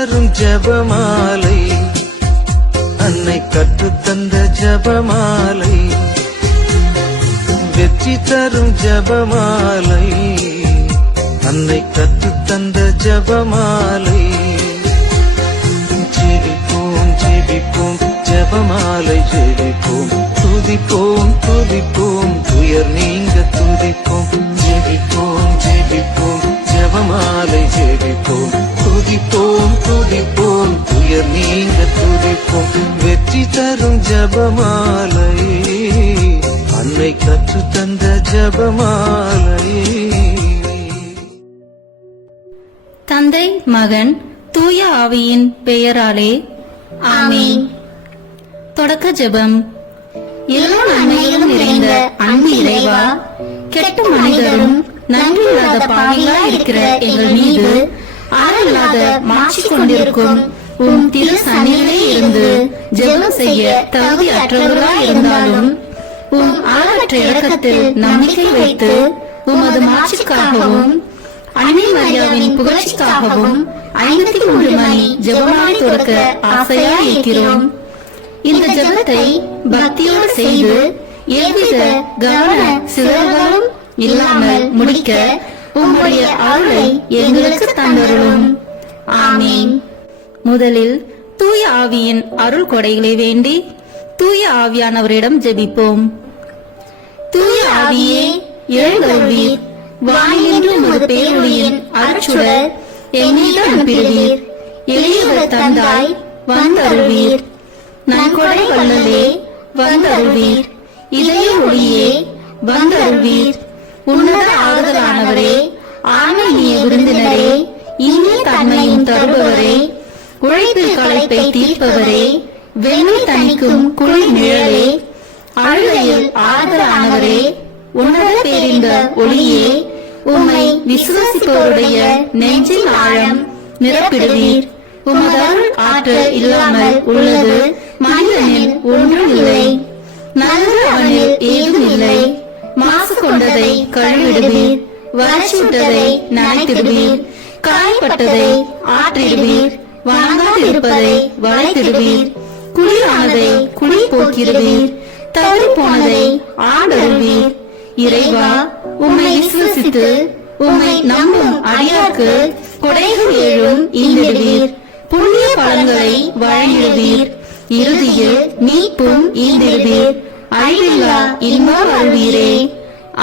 தரும் ஜபமாலை, அன்னை கற்றுத்தந்த ஜபமாலை, வெற்றி தரும் ஜபமாலை, அன்னை கற்றுத்தந்த ஜபமாலை. ஜெபிப்போம் ஜெபிப்போம் ஜபமாலை ஜெபிப்போம், துதிப்போம் துதிப்போம் துயர் நீங்க துதிப்போம். ஜெபிப்போம் ஜெபிப்போம் ஜபமாலை ஜெபிப்போம், துதிப்போம் துதிப்போம் துயர் நீங்க துதிப்போம். வெற்றி தரும் ஜபமாலை, அன்னை கற்று தந்த ஜபமாலை. தந்தை மகன் தூய ஆவியின் பெயராலே ஆமீன். தொடக்க ஜெபம். எல்லா நன்மைகளும் நிறைந்த அன்பு இறைவா, கெட்ட மனிதரும் நன்றியில்லாத பாவிகளாய் இருக்கிற எங்கள் மீது ஆளில்லாத மாற்றி கொண்டிருக்கும் உம் திரு சன்னிதியிலே இருந்து ஜெபம் செய்ய தகுதி அற்றவர்களாய் இருந்தாலும் உம் ஆளற்ற இரக்கத்தில் நம்பிக்கை வைத்து உமது மாட்சிக்காகவும் அன்னை மரியாவின் புகழ்ச்சிக்காகவும் 53 மணி ஜெபமாலை தொடக்க ஆசையாய் இருக்கிறோம். இந்த ஜெபத்தை பக்தியோடு செய்து எவ்வித கவன சிதறல்களும் இல்லாமல் முடிக்க உம்முடைய அருளை எங்களுக்கு தந்தருளும். ஆமீன். முதலில் தூய ஆவியின் அருள் கொடைகளை வேண்டி தூய ஆவியானவரிடம் ஜெபிப்போம். தூய ஆவியே எழுந்தருள்வீர், வானின்று உமது பேரொளியின் அருட்சுடர் எம்மீது அனுப்பிடுவீர். எளியவர் தந்தாய் வந்தருள்வீர், நன்கொடை வல்லலே வந்தருள்வீர். இதய ஒளியே வந்தருள்வீர். உன்னத ஆறுதலானவரே, ஆன்மீக விருந்தினரே, இனிய தன்மையும் தருபவரே, உழைப்பில் களைப்பை தீர்ப்பவரே, வெண்ணை தணிக்கும் குளிர் நிழலே, அழுகையில் ஆறுதலானவரே, உன்னத பேரின்ப ஒளியே, உம்மை விசுவாசிப்பவருடைய நெஞ்சின் ஆழம் நிரப்பிடுவீர். உமது அருள் ஆற்றல் இல்லாமல் உள்ளது மனிதனில் ஒன்றும் இல்லை. நல்லது அவனில் ஏதும் இல்லை. மாசு கொண்டதை கழுவிடுவீர், வறட்சிவிட்டதை நனைத்திடுவீர், காயப்பட்டதை ஆற்றிடுவீர், வணங்காதிருப்பதை வளைத்திடுவீர், குளிரானதை குளிர் போக்கிடுவீர், தவறி போனதை ஆண்டருள்வீர். இறைவா, உம்மை விசுவசித்து உம்மை நம்பும் அடியார்க்கு கொடைகள் ஏழும் ஈந்திடுவீர், புண்ணிய பலன்களை வழங்கிடுவீர், இறுதியில் மீட்பும் ஈந்திடுவீர், அழிவில்லா இன்பம் அருள்வீரே.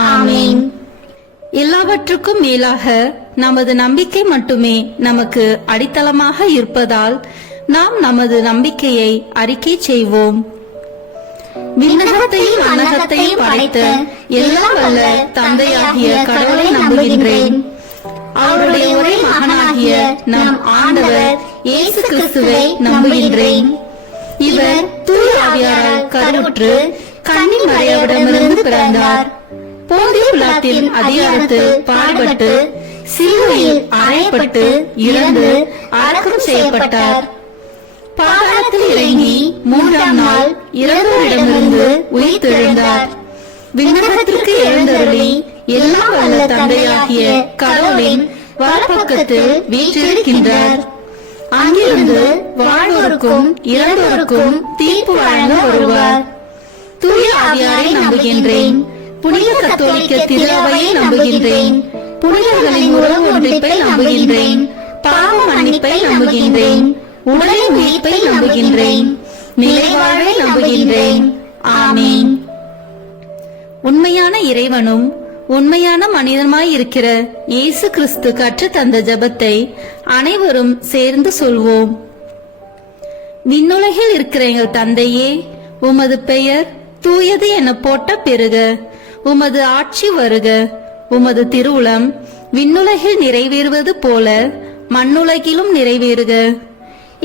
ஆமீன். எல்லாவற்றுக்கும் மேலாக நமது நம்பிக்கை மட்டுமே நமக்கு அடித்தளமாக இருப்பதால் நாம் நமது நம்பிக்கையை அறிக்கை செய்வோம். விண்ணகத்தையும் அன்னகத்தையும் படைத்த எல்லாம் வல்ல தந்தையாகிய கடவுளை நம்புகின்றேன். அவருடைய ஒரே மகனாகிய நம் ஆண்டவர் இயேசு கிறிஸ்துவை நம்புகின்றேன். இவர் தூய ஆவியாரால் கருவுற்று கன்னி மரியாவிடமிருந்து பிறந்தார். போந்திய பிலாத்தின் அதிகாரத்தில் பாடுபட்டு சிலுவையில் அறையப்பட்டு இறந்து அடக்கம் செய்யப்பட்டார். பாதாளத்தில் இறங்கி 3ஆம் நாள் இறந்தோரிடமிருந்து உயிர்த்தெழுந்தார். விண்ணகத்திற்கு எழுந்தருளி எல்லாம் வல்ல தந்தையாகிய கடவுளின் வலப்பக்கத்தில் வீற்றிருக்கின்றார். அங்கிருந்து வாழ்வோருக்கும் இறந்தோருக்கும் தீர்ப்பு வழங்க வருவார். தூய ஆவியாரை நம்புகின்றேன். புனித கத்தோலிக்க திருஅவையை நம்புகின்றேன். புனிதர்களின் உறவு ஒன்றிப்பை நம்புகின்றேன். பாவ மன்னிப்பை நம்புகின்றேன். உடலின் உயிர்ப்பை நம்புகின்றேன். நிலைவாழ்வை நம்புகின்றேன். ஆமீன். உண்மையான இறைவனும் உண்மையான மனிதமாய் இருக்கிற இயேசு கிறிஸ்து கற்று தந்த ஜெபத்தை அனைவரும் சேர்ந்து சொல்வோம். விண்ணுலகில் இருக்கிற எங்கள் தந்தையே, உமது பெயர் தூயது என போட்ட பெருக. உமது ஆட்சி வருக. உமது திருவுளம் விண்ணுலகில் நிறைவேறுவது போல மண்ணுலகிலும் நிறைவேறுக.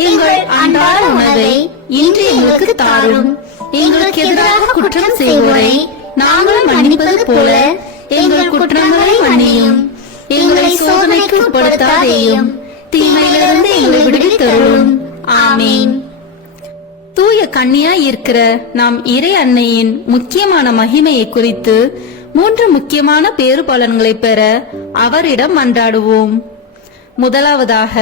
எங்கள் அன்றாட உணவை இன்று எங்களுக்கு தாரும். எங்களுக்கு எதிராக குற்றம் செய்வோரை நாங்கள் மன்னிப்பது போல எங்கள் குற்றங்களை மன்னியும். எங்களை சோதனைக்கு உட்படுத்தாதேயும், தீமையிலிருந்து எங்களை விடுவித்தருளும். ஆமீன். தூய கன்னியாய் இருக்கிற நாம் இறை அன்னையின் முக்கியமான மகிமையை குறித்து 3 முக்கியமான பேறு பலன்களை பெற அவரிடம் மன்றாடுவோம். முதலாவதாக,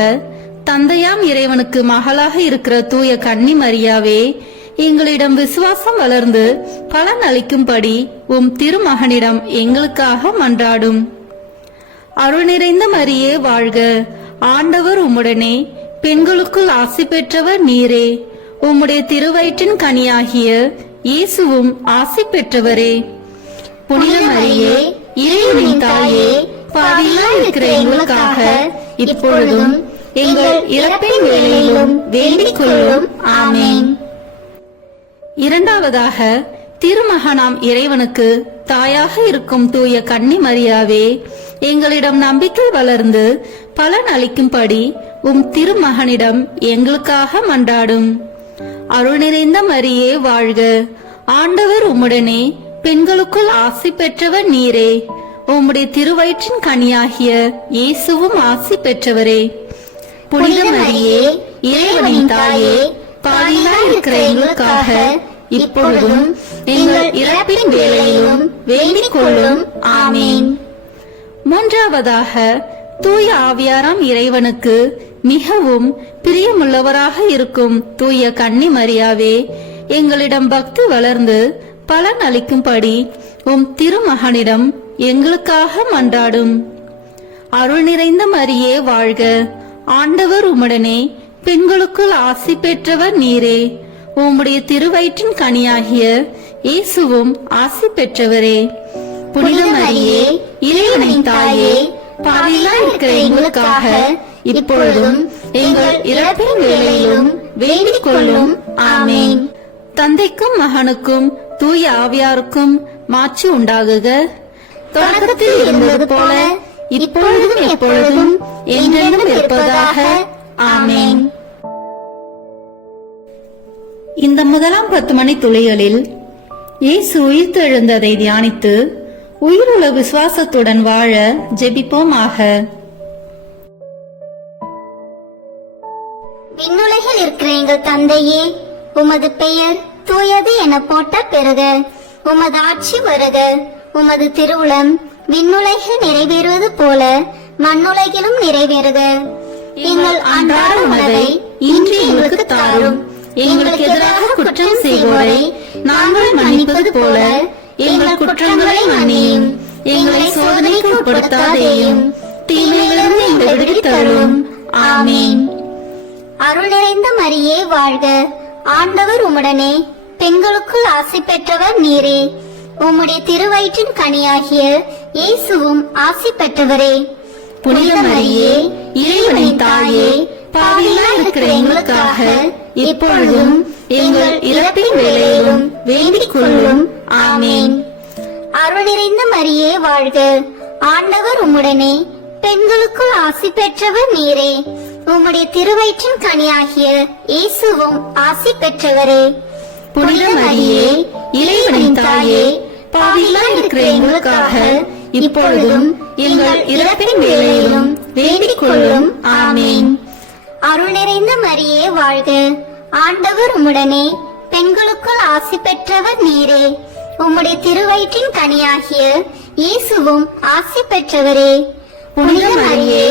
தந்தையாம் இறைவனுக்கு மகளாக இருக்கிற தூய கன்னி மரியாவே, எங்களிடம் விசுவாசம் வளர்ந்து பலன் அளிக்கும்படி உம் திருமகனிடம் எங்களுக்காக மன்றாடும். அருள் நிறைந்த மரியே வாழ்க, ஆண்டவர் உம்முடனே, பெண்களுக்குள் ஆசி பெற்றவர் நீரே. உம்முடைய திருவயிற்றின் கனியாகிய இயேசுவும் ஆசி பெற்றவரே. புனித மரியே, இறைவனின் தாயே, பாவிகளாய் இருக்கிற எங்களுக்காக இப்பொழுதும் எங்கள் இறப்பின் வேளையிலும் வேண்டிக் கொள்ளும். ஆமென். இரண்டாவதாக, திருமகனாம் இறைவனுக்கு தாயாக இருக்கும் தூய கன்னி மரியாவே, எங்களிடம் நம்பிக்கை வளர்ந்து பலன் அளிக்கும்படி உம் திருமகனிடம் எங்களுக்காக மன்றாடும். அருள் நிறைந்த மரியே வாழ்க, ஆண்டவர் உம்முடனே, பெண்களுக்குள் ஆசி பெற்றவர் நீரே. உம்முடைய திருவயிற்றின் கனியாகிய இயேசுவும் ஆசி பெற்றவரே. புனித மரியே, இறைவனின் தாயே, பாவிகளாய் இருக்கிற எங்களுக்காக இப்பொழுதும் எங்கள் இறப்பின் வேளையிலும் வேண்டிக் கொள்ளும். ஆமென். மூன்றாவதாக, தூய ஆவியாராம் இறைவனுக்கு மிகவும் பிரியமுள்ளவராக இருக்கும் தூய கன்னி மரியாவே, எங்களிடம் பக்தி வளர்ந்து பலன் அளிக்கும்படி உம் திருமகனிடம் எங்களுக்காக மன்றாடும். அருள் நிறைந்த மரியே வாழ்க, ஆண்டவர் உம்முடனே, பெண்களுக்குள் ஆசி பெற்றவர் நீரே. உம்முடைய திருவயிற்றின் கனியாகிய இயேசுவும் ஆசி பெற்றவரே. புனித மரியே, இறைவனின் தாயே, பாவிகளாய் இருக்கிற எங்களுக்காக இப்பொழுதும் எங்கள் இறப்பின் வேளையிலும் வேண்டிக் கொள்ளும். ஆமென். தந்தைக்கும் மகனுக்கும் தூய ஆவியாருக்கும் மாட்சி உண்டாகுக. தொடக்கத்தில் இருந்தது போல இப்பொழுதும் எப்பொழுதும் என்றென்றும் இருப்பதாக. ஆமென். இந்த முதலாம் 10 மணி துளிகளில் இயேசு உயிர்த்தெழுந்ததை தியானித்து உயிருள்ள விசுவாசத்துடன் வாழ ஜெபிப்போமாக. விண்ணுலகில் இருக்கிற எங்கள் தந்தையே, உமது பெயர் தூயது என போற்ற பெறுக. உமது ஆட்சி வருக. உமது திருவுளம் விண்ணுலகில் நிறைவேறுவது போல மண்ணுலகிலும் நிறைவேறுக. எங்கள் அன்றாட உணவை இன்று எங்களுக்கு தாரும். எங்களுக்கு எதிராக குற்றம் செய்வோரை நாங்கள் மன்னிப்பது போல எங்கள் குற்றங்களை மன்னியும். எங்களை சோதனைக்கு உட்படுத்தாதேயும், தீமையிலிருந்து எங்களை விடுவித்தருளும். ஆமென். அருள் நிறைந்த மரியே வாழ்க, ஆண்டவர் உம்முடனே, பெண்களுக்குள் ஆசி பெற்றவர் நீரே. உம்முடைய திருவயிற்றின் கனியாகிய இயேசுவும் ஆசி பெற்றவரே. புனித மரியே, இறைவனின் தாயே, பாவிகளாய் இருக்கிற எங்களுக்காக இப்பொழுதும் எங்கள் இறப்பின் வேளையிலும் வேண்டிக் கொள்ளும். ஆமென். அருள் நிறைந்த மரியே வாழ்க, ஆண்டவர் உம்முடனே, பெண்களுக்குள் ஆசி பெற்றவர் நீரே. உம்முடைய திருவயிற்றின் கனியாகிய இயேசுவும் ஆசி பெற்றவரே. புனித மரியே, இறைவனின் தாயே, பாவிகளாய் இருக்கிற எங்களுக்காக இப்பொழுதும் எங்கள் இறப்பின் வேளையிலும் வேண்டிக் கொள்ளும். ஆமென். அருள் நிறைந்த மரியே வாழ்க, ஆண்டவர் உம்முடனே, பெண்களுக்குள் ஆசி பெற்றவர் நீரே. உம்முடைய திருவயிற்றின் கனியாகிய இயேசுவும் ஆசி பெற்றவரே. புனித மரியே,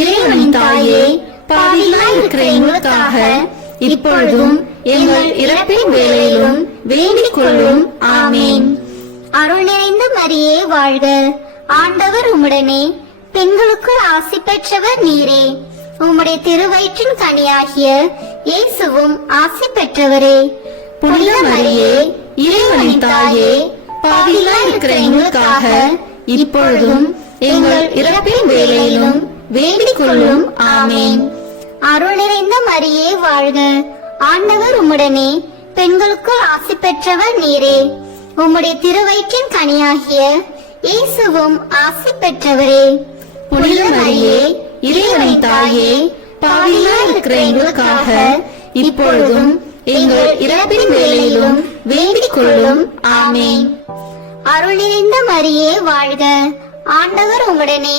இறைவனின் தாயே, பாவிகளாய் இருக்கிற எங்களுக்காக இப்பொழுதும் எங்கள் இறப்பின் வேளையிலும் வேண்டிக் கொள்ளும். ஆமென். அருள் நிறைந்த மரியே வாழ்க, ஆண்டவர் உம்முடனே, பெண்களுக்குள் ஆசி பெற்றவர் நீரே. உம்முடைய திருவயிற்றின் கனியாகிய இயேசுவும் ஆசி பெற்றவரே. புனித மரியே, இறைவனின் தாயே, பாவிகளாய் இருக்கிற எங்களுக்காக இப்பொழுதும் எங்கள் இறப்பின் வேளையிலும் வேண்டிக் கொள்ளும். ஆமென். அருள் நிறைந்த மரியே வாழ்க, ஆண்டவர் உம்முடனே, பெண்களுக்குள் ஆசி பெற்றவர் நீரே. உம்முடைய திருவயிற்றின் கனியாகிய இயேசுவும் ஆசி பெற்றவரே. புனித மரியே, இறைவனின் தாயே, பாவிகளாய் இருக்கிற எங்களுக்காக இப்பொழுதும் எங்கள் இறப்பின் வேளையிலும் வேண்டிக் கொள்ளும். ஆமென். அருள் நிறைந்த மரியே வாழ்க, ஆண்டவர் உம்முடனே,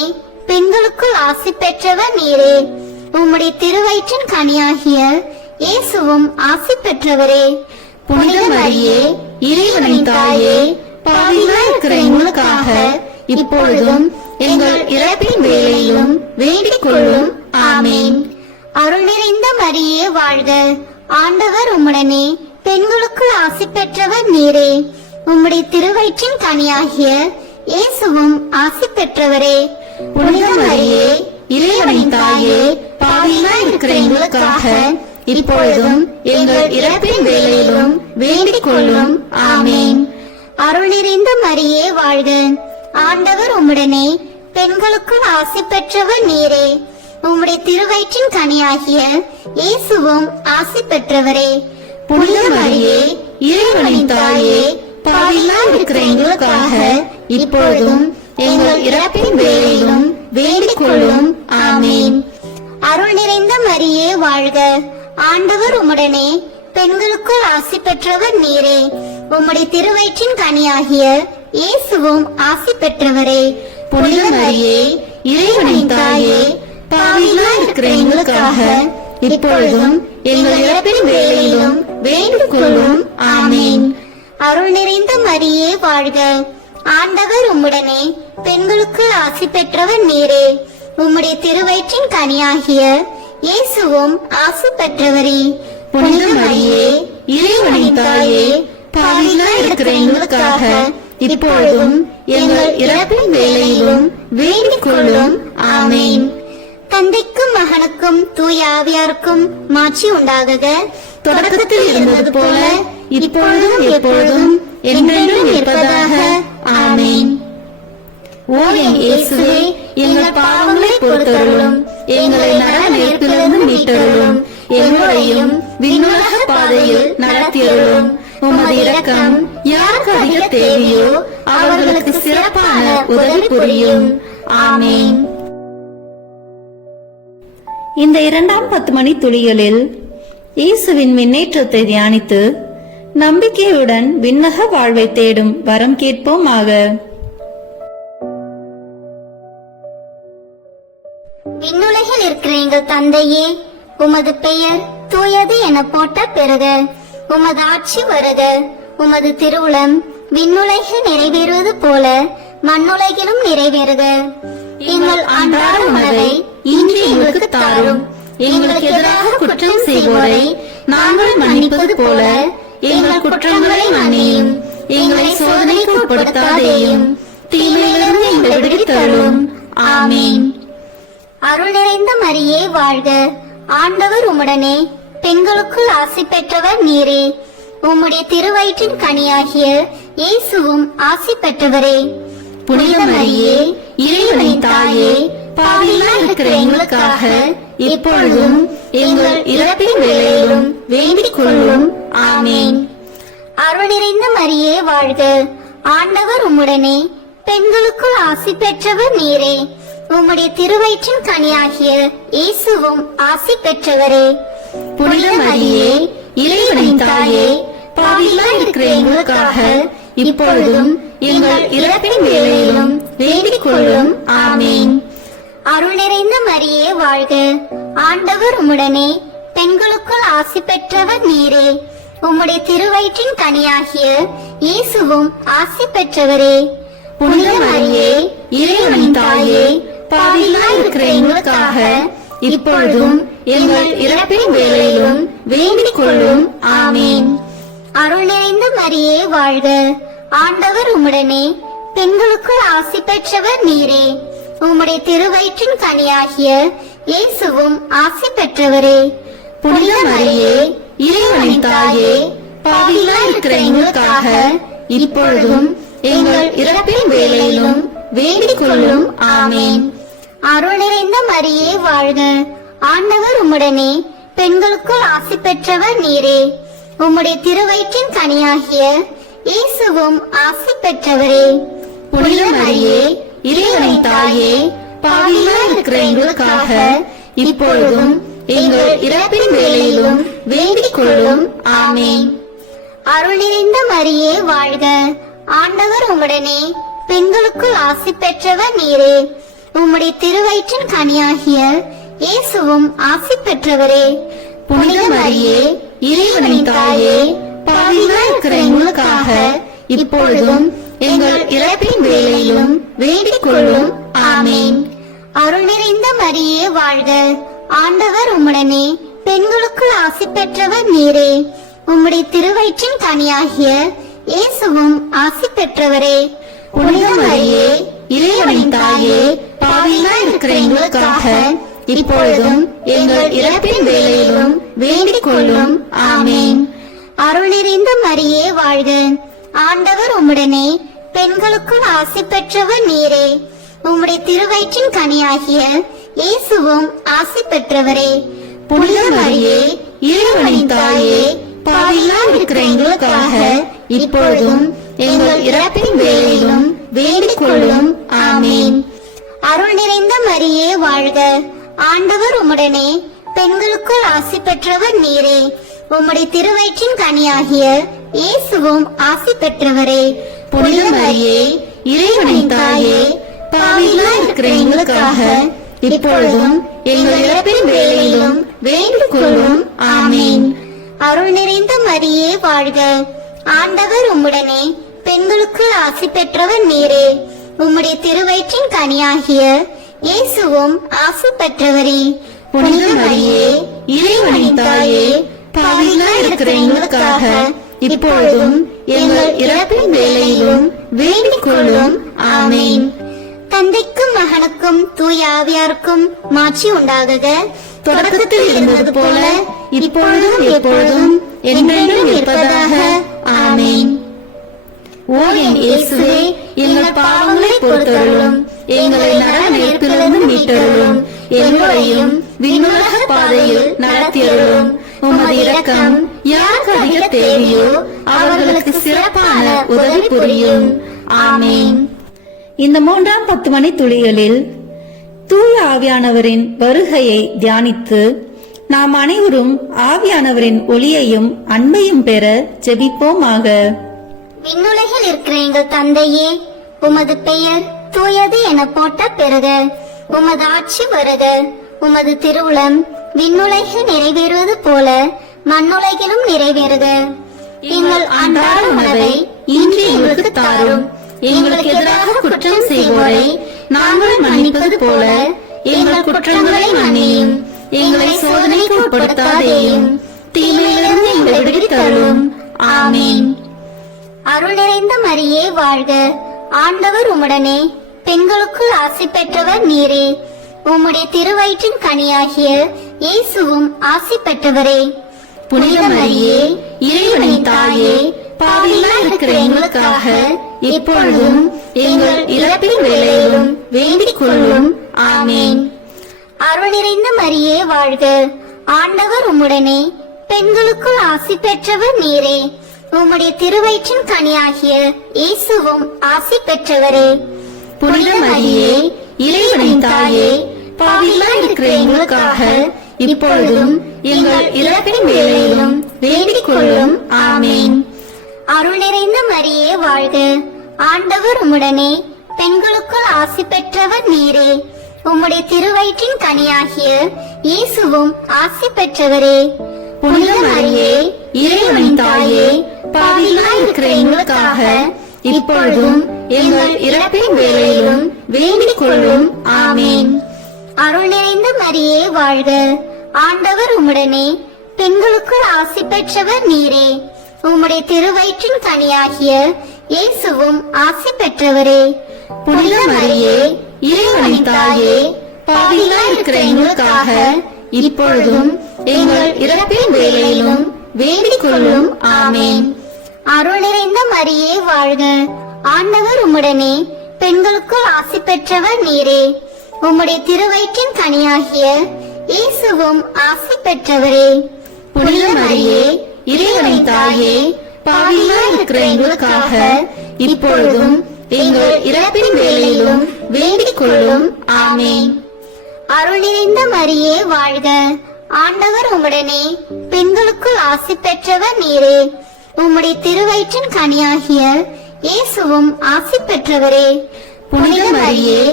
பெண்களுக்குள் ஆசி பெற்றவர் நீரே. உம்முடைய திருவயிற்றின் கனியாகிய இயேசுவும் ஆசி பெற்றவரே. புனித மரியே, இறைவனின் தாயே, பாவிகளாய் இருக்கிற எங்களுக்காக இப்பொழுதும் எங்கள் இறப்பின் வேளையிலும் வேண்டிக் கொள்ளும். ஆமென். அருள் நிறைந்த மரியே வாழ்க, ஆண்டவர் உம்முடனே, பெண்களுக்குள் ஆசி பெற்றவர் நீரே. உம்முடைய திருவயிற்றின் கனியாகிய இயேசுவும் ஆசி பெற்றவரே. புனித மரியே, இறைவனின் தாயே, பாவிகளாய் இருக்கிற எங்களுக்காக இப்பொழுதும் எங்கள் இறப்பின் வேளையிலும் வேண்டிக் கொள்ளும். ஆமேன். அருள் நிறைந்த மரியே வாழ்க, ஆண்டவர் உம்முடனே, பெண்களுக்குள் ஆசி பெற்றவர் நீரே. உம்முடைய திருவயிற்றின் கனியாகிய இயேசுவும் ஆசி பெற்றவரே. புனித மரியே, இறைவனின் தாயே, பாவிகளாய் இருக்கிற எங்களுக்காக இப்பொழுதும் எங்கள் இறப்பின் வேளையிலும் வேண்டிக் கொள்ளும். ஆமேன். அருள் நிறைந்த மரியே வாழ்க, ஆண்டவர் உம்முடனே, பெண்களுக்குள் ஆசி பெற்றவர் நீரே. உம்முடைய திருவயிற்றின் கனியாகிய இயேசுவும் ஆசி பெற்றவரே. புனித மரியே, இறைவனின் தாயே, பாவிகளாய் இருக்கிற எங்களுக்காக இப்பொழுதும் எங்கள் இறப்பின் வேளையிலும் வேண்டிக் கொள்ளும். ஆமேன். அருள் நிறைந்த மரியே வாழ்க, ஆண்டவர் உம்முடனே, பெண்களுக்குள் ஆசி பெற்றவர் நீரே. உம்முடைய திருவயிற்றின் கனியாகிய இயேசுவும் ஆசி பெற்றவரே. புனித மரியே, இறைவனின் தாயே, பாவிகளாய் இருக்கிற எங்களுக்காக இப்பொழுதும் எங்கள் இறப்பின் வேளையிலும் வேண்டிக் கொள்ளும். ஆமேன். தந்தைக்கும் மகனுக்கும் தூய ஆவியாருக்கும் மாட்சி உண்டாகுக. தொடக்கத்தில் இருந்தது போல இப்பொழுதும் எப்பொழுதும் என்றென்றும் இருப்பதாக. ஆமேன். ஓ என் இயேசுவே, எங்கள் பாவங்களை பொறுத்தருளும், எங்களை நரக நெருப்பிலிருந்து மீட்டருளும், எங்களையும் விண்ணுலக பாதையில் நடத்தியருளும். உமது இரக்கம் யாருக்கு அதிக தேவையோ அவர்களுக்கு சிறப்பான உதவி புரியும். ஆமேன். இந்த 2ஆம் 10 மணி துளிகளில் இயேசுவின் முன்னேற்றத்தை தியானித்து நம்பிக்கையுடன் விண்ணக வாழ்வை தேடும் வரம் கேட்போமாக. விண்ணுலகில் இருக்கிற எங்கள் தந்தையே, உமது பெயர் தூயது என போற்ற பெறுக. உமது ஆட்சி வருக. உமது திருவுளம் விண்ணுலகில் நிறைவேறுவது போல மண்ணுலகிலும் நிறைவேறுக. எங்கள் அன்றாட உணவை இன்று எங்களுக்கு தாரும். எங்களுக்கு எதிராக குற்றம் செய்வோரை நாங்கள் மன்னிப்பது போல எங்கள் குற்றங்களை மன்னியும். எங்களை சோதனைக்கு உட்படுத்தாதேயும், தீமையிலிருந்து எங்களை விடுவித்தருளும். ஆமீன். அருள் நிறைந்த மரியே வாழ்க, ஆண்டவர் உம்முடனே, பெண்களுக்குள் ஆசி பெற்றவர் நீரே. உம்முடைய திருவயிற்றின் கனியாகிய இயேசுவும் ஆசி பெற்றவரே. புனித மரியே, இறைவனின் தாயே, பாவிகளாய் இருக்கிற எங்களுக்காக இப்பொழுதும் எங்கள் இறப்பின் வேளையிலும் வேண்டிக் கொள்ளும். ஆமேன். அருள் நிறைந்த மரியே வாழ்க, ஆண்டவர் உம்முடனே, பெண்களுக்குள் ஆசி பெற்றவர் நீரே. உம்முடைய திருவயிற்றின் கனியாகிய இயேசுவும் ஆசி பெற்றவரே. புனித மரியே, இறைவனின் தாயே, பாவிகளாய் இருக்கிற எங்களுக்காக இப்பொழுதும் எங்கள் இறப்பின் வேளையிலும் வேண்டிக் கொள்ளும். ஆமேன். அருள் நிறைந்த மரியே வாழ்க, ஆண்டவர் உம்முடனே, பெண்களுக்குள் ஆசி பெற்றவர் நீரே. உம்முடைய திருவயிற்றின் கனியாகிய இயேசுவும் ஆசி பெற்றவரே. புனித மரியே, இறைவனின் தாயே, பாவிகளாய் இருக்கிற எங்களுக்காக இப்பொழுதும் எங்கள் இறப்பின் வேளையிலும் வேண்டிக் கொள்ளும். ஆமேன். அருள் நிறைந்த மரியே வாழ்க, ஆண்டவர் உம்முடனே, பெண்களுக்குள் ஆசி பெற்றவர் நீரே. உம்முடைய திருவயிற்றின் கனியாகிய இயேசுவும் ஆசி பெற்றவரே. புனித மரியே, இறைவனின் தாயே, பாவிகளாய் இருக்கிற எங்களுக்காக இப்பொழுதும் எங்கள் இறப்பின் வேளையிலும் வேண்டிக் கொள்ளும். ஆமேன். அருள் நிறைந்த மரியே வாழ்க, ஆண்டவர் உம்முடனே, பெண்களுக்குள் ஆசி பெற்றவர் நீரே. உம்முடைய திருவயிற்றின் கனியாகிய இயேசுவும் ஆசி பெற்றவரே. புனித மரியே, இறைவனின் தாயே, பாவிகளாய் இருக்கிற எங்களுக்காக இப்பொழுதும் எங்கள் இறப்பின் வேளையிலும் வேண்டிக் கொள்ளும். ஆமேன். அருள் நிறைந்த மரியே வாழ்க, ஆண்டவர் உம்முடனே, பெண்களுக்குள் ஆசி பெற்றவர் நீரே. உம்முடைய திருவயிற்றின் கனியாகிய இயேசுவும் ஆசி பெற்றவரே. புனித மரியே, இறைவனின் தாயே, பாவிகளாய் இருக்கிற எங்களுக்காக இப்பொழுதும் எங்கள் இறப்பின் வேளையிலும் வேண்டிக் கொள்ளும். ஆமேன். அருள் நிறைந்த மரியே வாழ்க, ஆண்டவர் உம்முடனே பெண்களுக்குள் ஆசி பெற்றவர் நீரே. உம்முடைய திருவயிற்றின் கனியாகிய இயேசுவும் ஆசி பெற்றவரே. புனித மரியே, இறைவனின் தாயே, பாவிகளாய் இருக்கிற எங்களுக்காக இப்பொழுதும் எங்கள் இறப்பின் வேளையிலும் வேண்டிக் கொள்ளும். ஆமேன். அருள் நிறைந்த மரியே வாழ்க. ஆண்டவர் உம்முடனே பெண்களுக்குள் ஆசி பெற்றவர் நீரே. உம்முடைய திருவயிற்றின் கனியாகிய இயேசுவும் ஆசி பெற்றவரே. புனித மரியே, இறைவனின் தாயே, பாவிகளாய் இருக்கிற எங்களுக்காக இப்பொழுதும் எங்கள் இறப்பின் வேளையிலும் வேண்டிக் கொள்ளும். ஆமேன். அருள் நிறைந்த மரியே வாழ்க. ஆண்டவர் உம்முடனே பெண்களுக்குள் ஆசி பெற்றவர் நீரே. உம்முடைய திருவயிற்றின் கனியாகிய இயேசுவும் ஆசி பெற்றவரே. புனித மரியே, இறைவனின் தாயே, பாவிகளாய் இருக்கிற எங்களுக்காக இப்பொழுதும் எங்கள் இறப்பின் வேளையிலும் வேண்டிக் கொள்ளும். ஆமேன். அருள் நிறைந்த மரியே வாழ்க. ஆண்டவர் உம்முடனே பெண்களுக்குள் ஆசி பெற்றவர் நீரே. உம்முடைய திருவயிற்றின் கனியாகிய இயேசுவும் ஆசி பெற்றவரே. புனித மரியே, இறைவனின் தாயே, பாவிகளாய் இருக்கிற எங்களுக்காக இப்பொழுதும் எங்கள் இறப்பின் வேளையிலும் வேண்டிக் கொள்ளும். ஆமேன். தந்தைக்கும் மகனுக்கும் தூய ஆவியாருக்கும் மாட்சி உண்டாகுக. தொடக்கத்தில் இருந்தது போல இப்பொழுதும் எப்பொழுதும் என்றென்றும் இருப்பதாக. ஆமேன். ஓ என் இயேசுவே, எங்கள் பாவங்களை பொறுத்தருளும், எங்களை நரக நெருப்பிலிருந்து மீட்டருளும், எங்களையும் விண்ணுலக பாதையில் நடத்தியருளும். உமது இரக்கம் யாருக்கு அதிக தேவையோ அவர்களுக்கு சிறப்பான உதவி புரியும். ஆமேன். இந்த 3ஆம் 10 மணி துளிகளில் தூய ஆவியானவரின் வருகையை தியானித்து நாம் அனைவரும் ஆவியானவரின் ஒளியையும் அன்பையும் பெற ஜெபிப்போமாக. விண்ணுலகில் இருக்கிற எங்கள் தந்தையே, உமது பெயர் தூயது என போட்ட பெறுக. உமது ஆட்சி வருக. உமது திருவுளம் விண்ணுலகில் நிறைவேறுவது போல மண்ணுலகிலும் நிறைவேறுக. எங்கள் அன்றாட உணவை இன்று எங்களுக்கு தாரும். எங்களுக்கு எதிராக குற்றம் செய்வோரை நாங்கள் மன்னிப்பது போல எங்கள் குற்றங்களை மன்னியும். எங்களை சோதனைக்கு உட்படுத்தாதேயும், தீமையிலிருந்து எங்களை விடுவித்தருளும். ஆமேன். அருள் நிறைந்த மரியே வாழ்க. ஆண்டவர் உம்முடனே பெண்களுக்குள் ஆசி பெற்றவர் நீரே. உம்முடைய திருவயிற்றின் கனியாகிய இயேசுவும் ஆசி பெற்றவரே. புனித மரியே, இறைவனின் தாயே, பாவிகளாய் இருக்கிற எங்களுக்காக இப்பொழுதும் எங்கள் இறப்பின் வேளையிலும் வேண்டிக் கொள்ளும். ஆமேன். அருள் நிறைந்த மரியே வாழ்க. ஆண்டவர் உம்முடனே பெண்களுக்குள் ஆசி பெற்றவர் நீரே. உம்முடைய திருவயிற்றின் கனியாகிய இயேசுவும் ஆசி பெற்றவரே. புனித மரியே, இறைவனின் தாயே, பாவிகளாய் இருக்கிற எங்களுக்காக இப்பொழுதும் எங்கள் இறப்பின் வேளையிலும் வேண்டிக் கொள்ளும். ஆமேன். அருள் நிறைந்த மரியே வாழ்க. ஆண்டவர் உம்முடனே பெண்களுக்குள் ஆசி பெற்றவர் நீரே. உம்முடைய திருவயிற்றின் கனியாகிய இயேசுவும் ஆசி பெற்றவரே. புனித மரியே, இறைவனின் தாயே, பாவிகளாய் இருக்கிற எங்களுக்காக இப்பொழுதும் எங்கள் இறப்பின் வேளையிலும் வேண்டிக் கொள்ளும். ஆமேன். அருள் நிறைந்த மரியே வாழ்க. ஆண்டவர் உம்முடனே பெண்களுக்குள் ஆசி பெற்றவர் நீரே. உம்முடைய திருவயிற்றின் கனியாகிய இயேசுவும் ஆசி பெற்றவரே. புனித மரியே, இறைவனின் தாயே, பாவிகளாய் இருக்கிற எங்களுக்காக இப்பொழுதும் எங்கள் இறப்பின் வேளையிலும் வேண்டிக் கொள்ளும். ஆமேன். அருள் நிறைந்த மரியே வாழ்க. ஆண்டவர் உம்முடனே பெண்களுக்குள் ஆசி பெற்றவர் நீரே. உம்முடைய திருவயிற்றின் கனியாகிய இயேசுவும் ஆசி பெற்றவரே. புனித மரியே, இறைவனின் தாயே, பாவிகளாய் இருக்கிற எங்களுக்காக இப்பொழுதும் எங்கள் இறப்பின் வேளையிலும் வேண்டிக் கொள்ளும். ஆமேன். அருள் நிறைந்த மரியே வாழ்க. ஆண்டவர் உம்முடனே பெண்களுக்குள் ஆசி பெற்றவர் நீரே. உம்முடைய திருவயிற்றின் கனியாகிய இயேசுவும் ஆசி பெற்றவரே. புனித மரியே,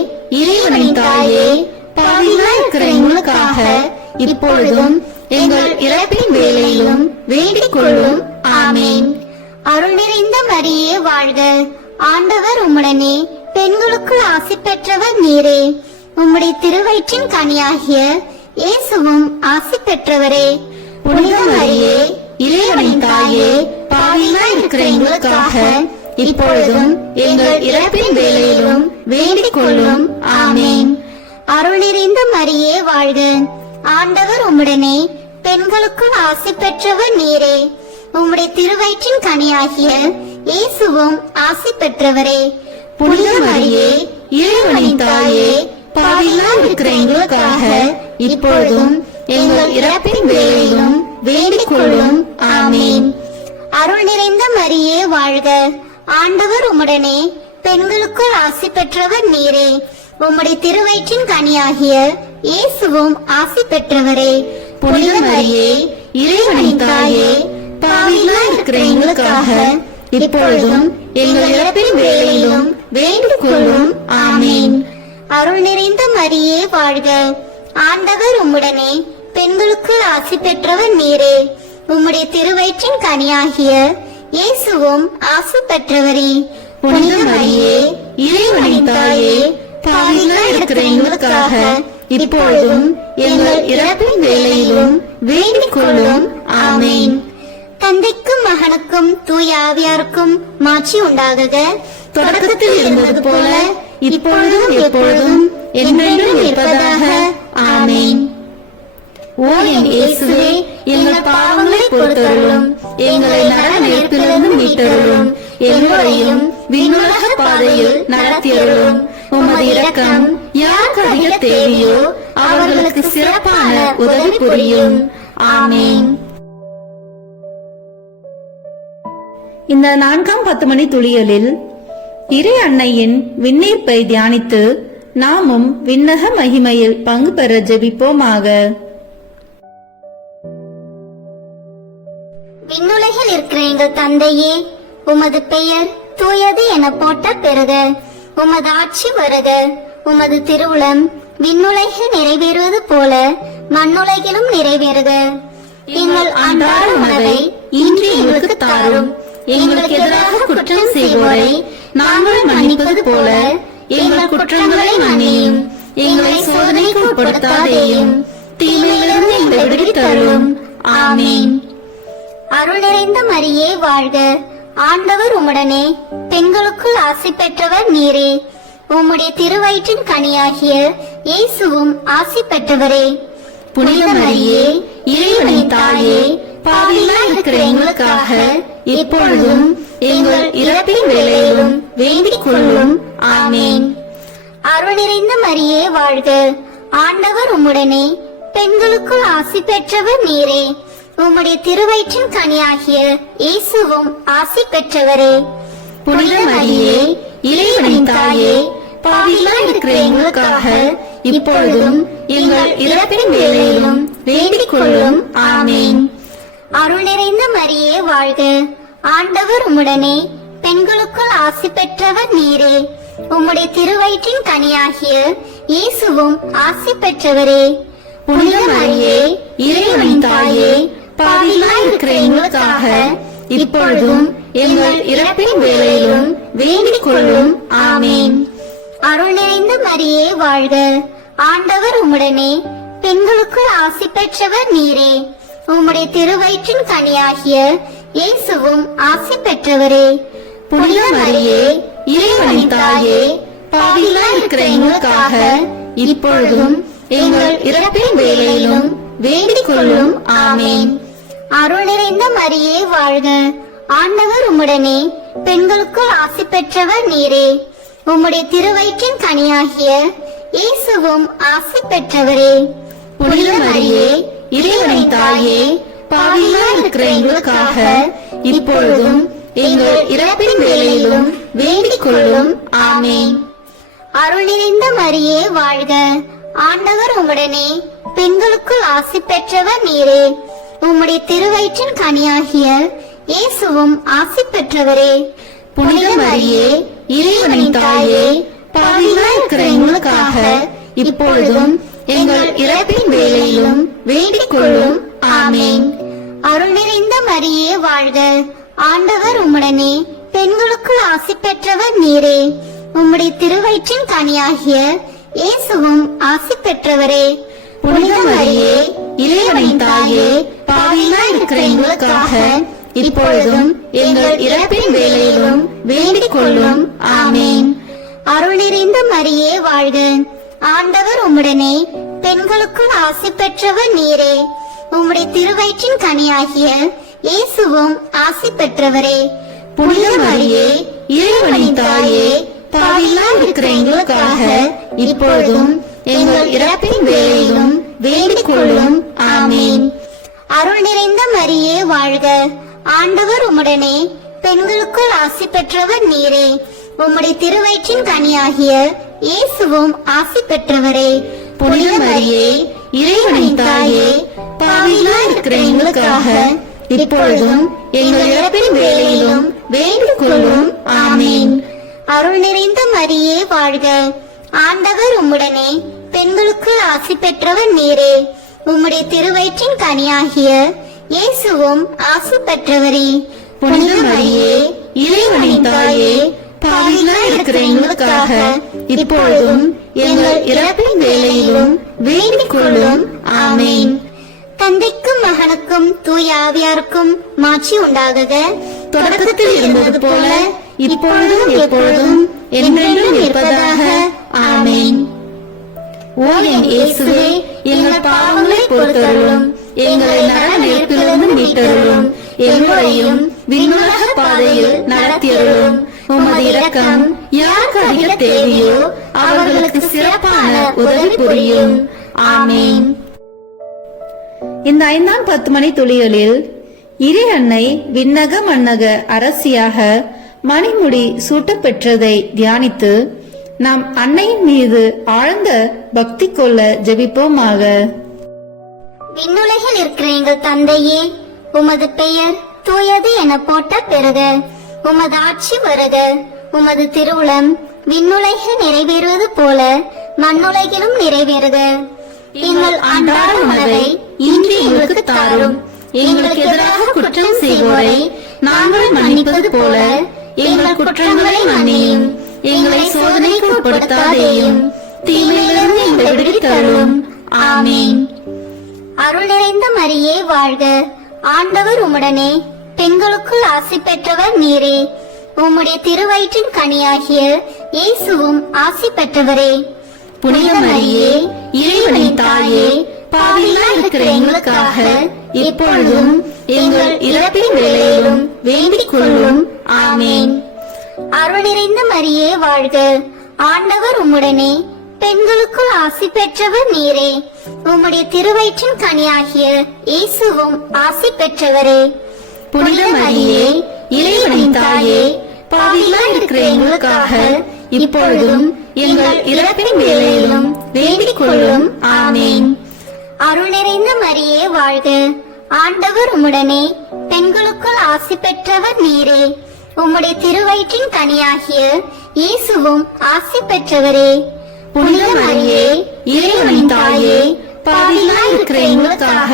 இறைவனின் தாயே, பாவிகளாய் இருக்கிற எங்களுக்காக இப்பொழுதும் எங்கள் இறப்பின் வேளையிலும் வேண்டிக் கொள்ளும். ஆமேன். அருள் நிறைந்த மரியே வாழ்க. ஆண்டவர் உம்முடனே பெண்களுக்குள் ஆசி பெற்றவர் நீரே. உம்முடைய திருவயிற்றின் கனியாகிய இயேசுவும் ஆசி பெற்றவரே. புனித மரியே, இறைவனின் தாயே, பாவிகளாய் இருக்கிற எங்களுக்காக இப்பொழுதும் எங்கள் இறப்பின் வேளையிலும் வேண்டிக் கொள்ளும். ஆமென். அருள் நிறைந்த மரியே வாழ்க. ஆண்டவர் உம்முடனே, பெண்களுக்குள் ஆசி பெற்றவர் நீரே. உம்முடைய திருவயிற்றின் கனியாகிய இயேசுவும் ஆசி பெற்றவரே. புனித மரியே, இறைவனின் தாயே, பாவிகளாய் இருக்கிற எங்களுக்காக இப்பொழுதும் எங்கள் இறப்பின் வேளையிலும் வேண்டிக் கொள்ளும். ஆமென். அருள் நிறைந்த மரியே வாழ்க. ஆண்டவர் உம்முடனே, பெண்களுக்குள் ஆசி பெற்றவர் நீரே. உம்முடைய திருவயிற்றின் கனியாகிய இயேசுவும் ஆசி பெற்றவரே. புனித மரியே, இறைவனின் தாயே, பாவிகளாய் இருக்கிற எங்களுக்காக இப்பொழுதும் எங்கள் இறப்பின் வேளையிலும் வேண்டிக் கொள்ளும். ஆமென். அருள் நிறைந்த மரியே வாழ்க. ஆண்டவர் உம்முடனே, பெண்களுக்குள் ஆசி பெற்றவர் நீரே. உம்முடைய திருவயிற்றின் கனியாகிய இயேசுவும் ஆசி பெற்றவரே. புனித மரியே, இறைவனின் தாயே, பாவிகளாய் இருக்கிற எங்களுக்காக இப்பொழுதும் எங்கள் இறப்பின் வேளையிலும் வேண்டிக் கொள்ளும். ஆமென். தந்தைக்கும் மகனுக்கும் தூய ஆவியாருக்கும் மாட்சி உண்டாகுக. தொடக்கத்தில் இருந்தது போல இப்பொழுதும் எப்பொழுதும் என்றென்றும் இருப்பதாக. ஆமென். ஓ என் இயேசுவே, எங்கள் பாவங்களை பொறுத்தருளும், எங்களை நரக நெருப்பிலிருந்து மீட்டருளும், எங்களையும் விண்ணுலக பாதையில் நடத்தியருளும். உமது இரக்கம் யாருக்கு அதிக தேவையோ அவர்களுக்கு சிறப்பான உதவி புரியும். ஆமென். இந்த 4ஆம் 10 மணி துளிகளில் இறை அன்னையின் விண்ணீர்ப்பை தியானித்து நாமும் விண்ணக மகிமையில் பங்கு பெற ஜெபிப்போமாக. விண்ணுலகில் இருக்கிற எங்கள் தந்தையே, உமது பெயர் தூயது என போற்ற பெறுக. உமது ஆட்சி வருக. உமது திருவுளம் விண்ணுலகில் நிறைவேறுவது போல மண்ணுலகிலும் நிறைவேறுக. எங்கள் அன்றாட உணவை இன்று எங்களுக்கு தாரும். எங்களுக்கு எதிராக குற்றம் செய்வோரை நாங்கள் மன்னிப்பது போல எங்கள் குற்றங்களை மன்னியும். எங்களை சோதனைக்கு உட்படுத்தாதேயும், தீமையிலிருந்து எங்களை விடுவித்தருளும். ஆமென். அருள் நிறைந்த மரியே வாழ்க. ஆண்டவர் உம்முடனே, பெண்களுக்குள் ஆசி பெற்றவர் நீரே. உம்முடைய திருவயிற்றின் கனியாகிய இயேசுவும் ஆசி பெற்றவரே. புனித மரியே, இறைவனின் தாயே, பாவிகளாய் இருக்கிற எங்களுக்காக இப்பொழுதும் எங்கள் இறப்பின் வேளையிலும் வேண்டிக் கொள்ளும். ஆமென். அருள் நிறைந்த மரியே வாழ்க. ஆண்டவர் உம்முடனே, பெண்களுக்குள் ஆசி பெற்றவர் நீரே. உம்முடைய திருவயிற்றின் கனியாகிய இயேசுவும் ஆசி பெற்றவரே. புனித மரியே, இறைவனின் தாயே, பாவிகளாய் இருக்கிற எங்களுக்காக இப்பொழுதும் எங்கள் இறப்பின் வேளையிலும் வேண்டிக் கொள்ளும். ஆமென். அருள் நிறைந்த மரியே வாழ்க. ஆண்டவர் உம்முடனே, பெண்களுக்குள் ஆசி பெற்றவர் நீரே. உம்முடைய திருவயிற்றின் கனியாகிய இயேசுவும் ஆசி பெற்றவரே. புனித மரியே, இறைவனின் தாயே, பாவிகளாய் இருக்கிற எங்களுக்காக இப்பொழுதும் எங்கள் இறப்பின் வேளையிலும் வேண்டிக் கொள்ளும். ஆமென். அருள் நிறைந்த மரியே வாழ்க. ஆண்டவர் உம்முடனே, பெண்களுக்குள் ஆசி பெற்றவர் நீரே. உம்முடைய திருவயிற்றின் கனியாகிய இயேசுவும் ஆசி பெற்றவரே. புனித மரியே, இறைவனின் தாயே, பாவிகளாய் இருக்கிற எங்களுக்காக இப்பொழுதும் எங்கள் இறப்பின் வேளையிலும் வேண்டிக் கொள்ளும். ஆமென். அருள் நிறைந்த மரியே வாழ்க. ஆண்டவர் உம்முடனே, பெண்களுக்குள் ஆசி பெற்றவர் நீரே. உம்முடைய திருவயிற்றின் கனியாகிய இயேசுவும் ஆசி பெற்றவரே. புனித மரியே, இறைவனின் தாயே, பாவிகளாய் இருக்கிற எங்களுக்காக இப்பொழுதும் எங்கள் இறப்பின் வேளையிலும் வேண்டிக் கொள்ளும். ஆமென். அருள் நிறைந்த மரியே வாழ்க. ஆண்டவர் உம்முடனே, பெண்களுக்குள் ஆசி பெற்றவர் நீரே. உம்முடைய திருவயிற்றின் கனியாகிய இயேசுவும் ஆசி பெற்றவரே. புனித மரியே, இறைவனின் தாயே, பாவிகளாய் இருக்கிற எங்களுக்காக இப்பொழுதும் எங்கள் இறப்பின் வேளையிலும் வேண்டிக் கொள்ளும். ஆமென். அருள் நிறைந்த மரியே வாழ்க. ஆண்டவர் உம்முடனே, பெண்களுக்குள் ஆசி பெற்றவர் நீரே. உம்முடைய திருவயிற்றின் கனியாகிய இயேசுவும் ஆசி பெற்றவரே. புனித மரியே இறைவனின் தாயே பாவிகளாய் இருக்கிற எங்களுக்காக இப்பொழுதும் எங்கள் இறப்பின் வேளையிலும் வேண்டிக் கொள்ளும் ஆமேன். அருள் நிறைந்த மரியே வாழ்க, ஆண்டவர் உம்முடனே, பெண்களுக்குள் ஆசி பெற்றவர் நீரே. உம்முடைய திருவயிற்றின் கனியாகிய இயேசுவும் ஆசி பெற்றவரே. புனித மரியே இறைவனின் தாயே பாவிகளாய் இருக்கிற எங்களுக்காக இப்பொழுதும் எங்கள் இறப்பின் வேளையிலும் வேண்டிக் கொள்ளும் ஆமேன். அருள் நிறைந்த மரியே வாழ்க, ஆண்டவர் உம்முடனே, பெண்களுக்குள் ஆசி பெற்றவர் நீரே. உம்முடைய திருவயிற்றின் கனியாகிய இயேசுவும் ஆசி பெற்றவரே. புனித மரியே இறைவனின் தாயே பாவிகளாய் இருக்கிற எங்களுக்காக இப்பொழுதும் எங்கள் இறப்பின் வேளையிலும் வேண்டிக் கொள்ளும் ஆமேன். அருள் நிறைந்த மரியே வாழ்க, ஆண்டவர் உம்முடனே, பெண்களுக்குள் ஆசி பெற்றவர் நீரே. உம்முடைய திருவயிற்றின் கனியாகிய இயேசுவும் ஆசி பெற்றவரே. புனித மரியே இறைவனின் தாயே பாவிகளாய் இருக்கிற எங்களுக்காக இப்பொழுதும் எங்கள் இறப்பின் வேளையிலும் வேண்டிக் கொள்ளும் ஆமேன். தந்தைக்கும் மகனுக்கும் தூய ஆவியாருக்கும் மாட்சி உண்டாகுக. தொடக்கத்தில் இருந்தது போல இப்பொழுதும் எப்பொழுதும் என்றென்றும் இருப்பதாக ஆமேன். ஓ என் இயேசுவே, எங்கள் பாவங்களை பொறுத்தருளும், எங்களை நரக நெருப்பிலிருந்து மீட்டருளும், எங்களையும் விண்ணுலக பாதையில் நடத்தியருளும். உமது இரக்கம் யாருக்கு அதிக தேவையோ அவர்களுக்கு சிறப்பான உதவி புரியும். ஆமேன். இந்த 5ஆம் 10 மணி துளிகளில் இறை அன்னை விண்ணக மன்னக அரசியாக மணிமுடி சூட்டப் பெற்றதை தியானித்து நாம் அன்னையின் மீது ஆழ்ந்த பக்தி கொள்ள ஜெபிப்போமாக. விண்ணுலகில் இருக்கிற எங்கள் தந்தையே, உமது பெயர் தூயது என போட்ட பெறுக. உமது ஆட்சி வருக. உமது திருவுளம் விண்ணுலகில் நிறைவேறுவது போல மண்ணுலகிலும் நிறைவேறுக. எங்கள் அன்றாட உணவை இன்று எங்களுக்கு தாரும். எங்களுக்கு எதிராக குற்றம் செய்வோரை நாங்கள் மன்னிப்பது போல எங்கள் குற்றங்களை மன்னியும். எங்களை சோதனைக்கு உட்படுத்தாதேயும், தீமையிலிருந்து எங்களை விடுவித்தருளும். ஆமீன். அருள் நிறைந்த மரியே வாழ்க, ஆண்டவர் உம்முடனே, பெண்களுக்குள் ஆசி பெற்றவர் நீரே. உம்முடைய திருவயிற்றின் கனியாகிய இயேசுவும் ஆசி பெற்றவரே. புனித மரியே இறைவனின் தாயே பாவிகளாய் இருக்கிற எங்களுக்காக இப்பொழுதும் எங்கள் இறப்பின் வேளையிலும் வேண்டிக் கொள்ளும். ஆமேன். அருள் நிறைந்த மரியே வாழ்க, ஆண்டவர் உம்முடனே, பெண்களுக்குள் ஆசி பெற்றவர் நீரே. உம்முடைய திருவயிற்றின் கனியாகிய இயேசுவும் ஆசி பெற்றவரே. புனித மரியே இறைவனின் தாயே பாவிகளாய் இருக்கிற எங்களுக்காக இப்பொழுதும் எங்கள் இறப்பின் வேளையிலும் வேண்டிக் கொள்ளும். ஆமேன். அருள் நிறைந்த மரியே வாழ்க, ஆண்டவர் உம்முடனே, பெண்களுக்குள் ஆசி பெற்றவர் நீரே. உம்முடைய திருவயிற்றின் கனியாகிய இயேசுவும் ஆசி பெற்றவரே. புனித மரியே இறைவனின் தாயே பாவிகளாய் இருக்கிற எங்களுக்காக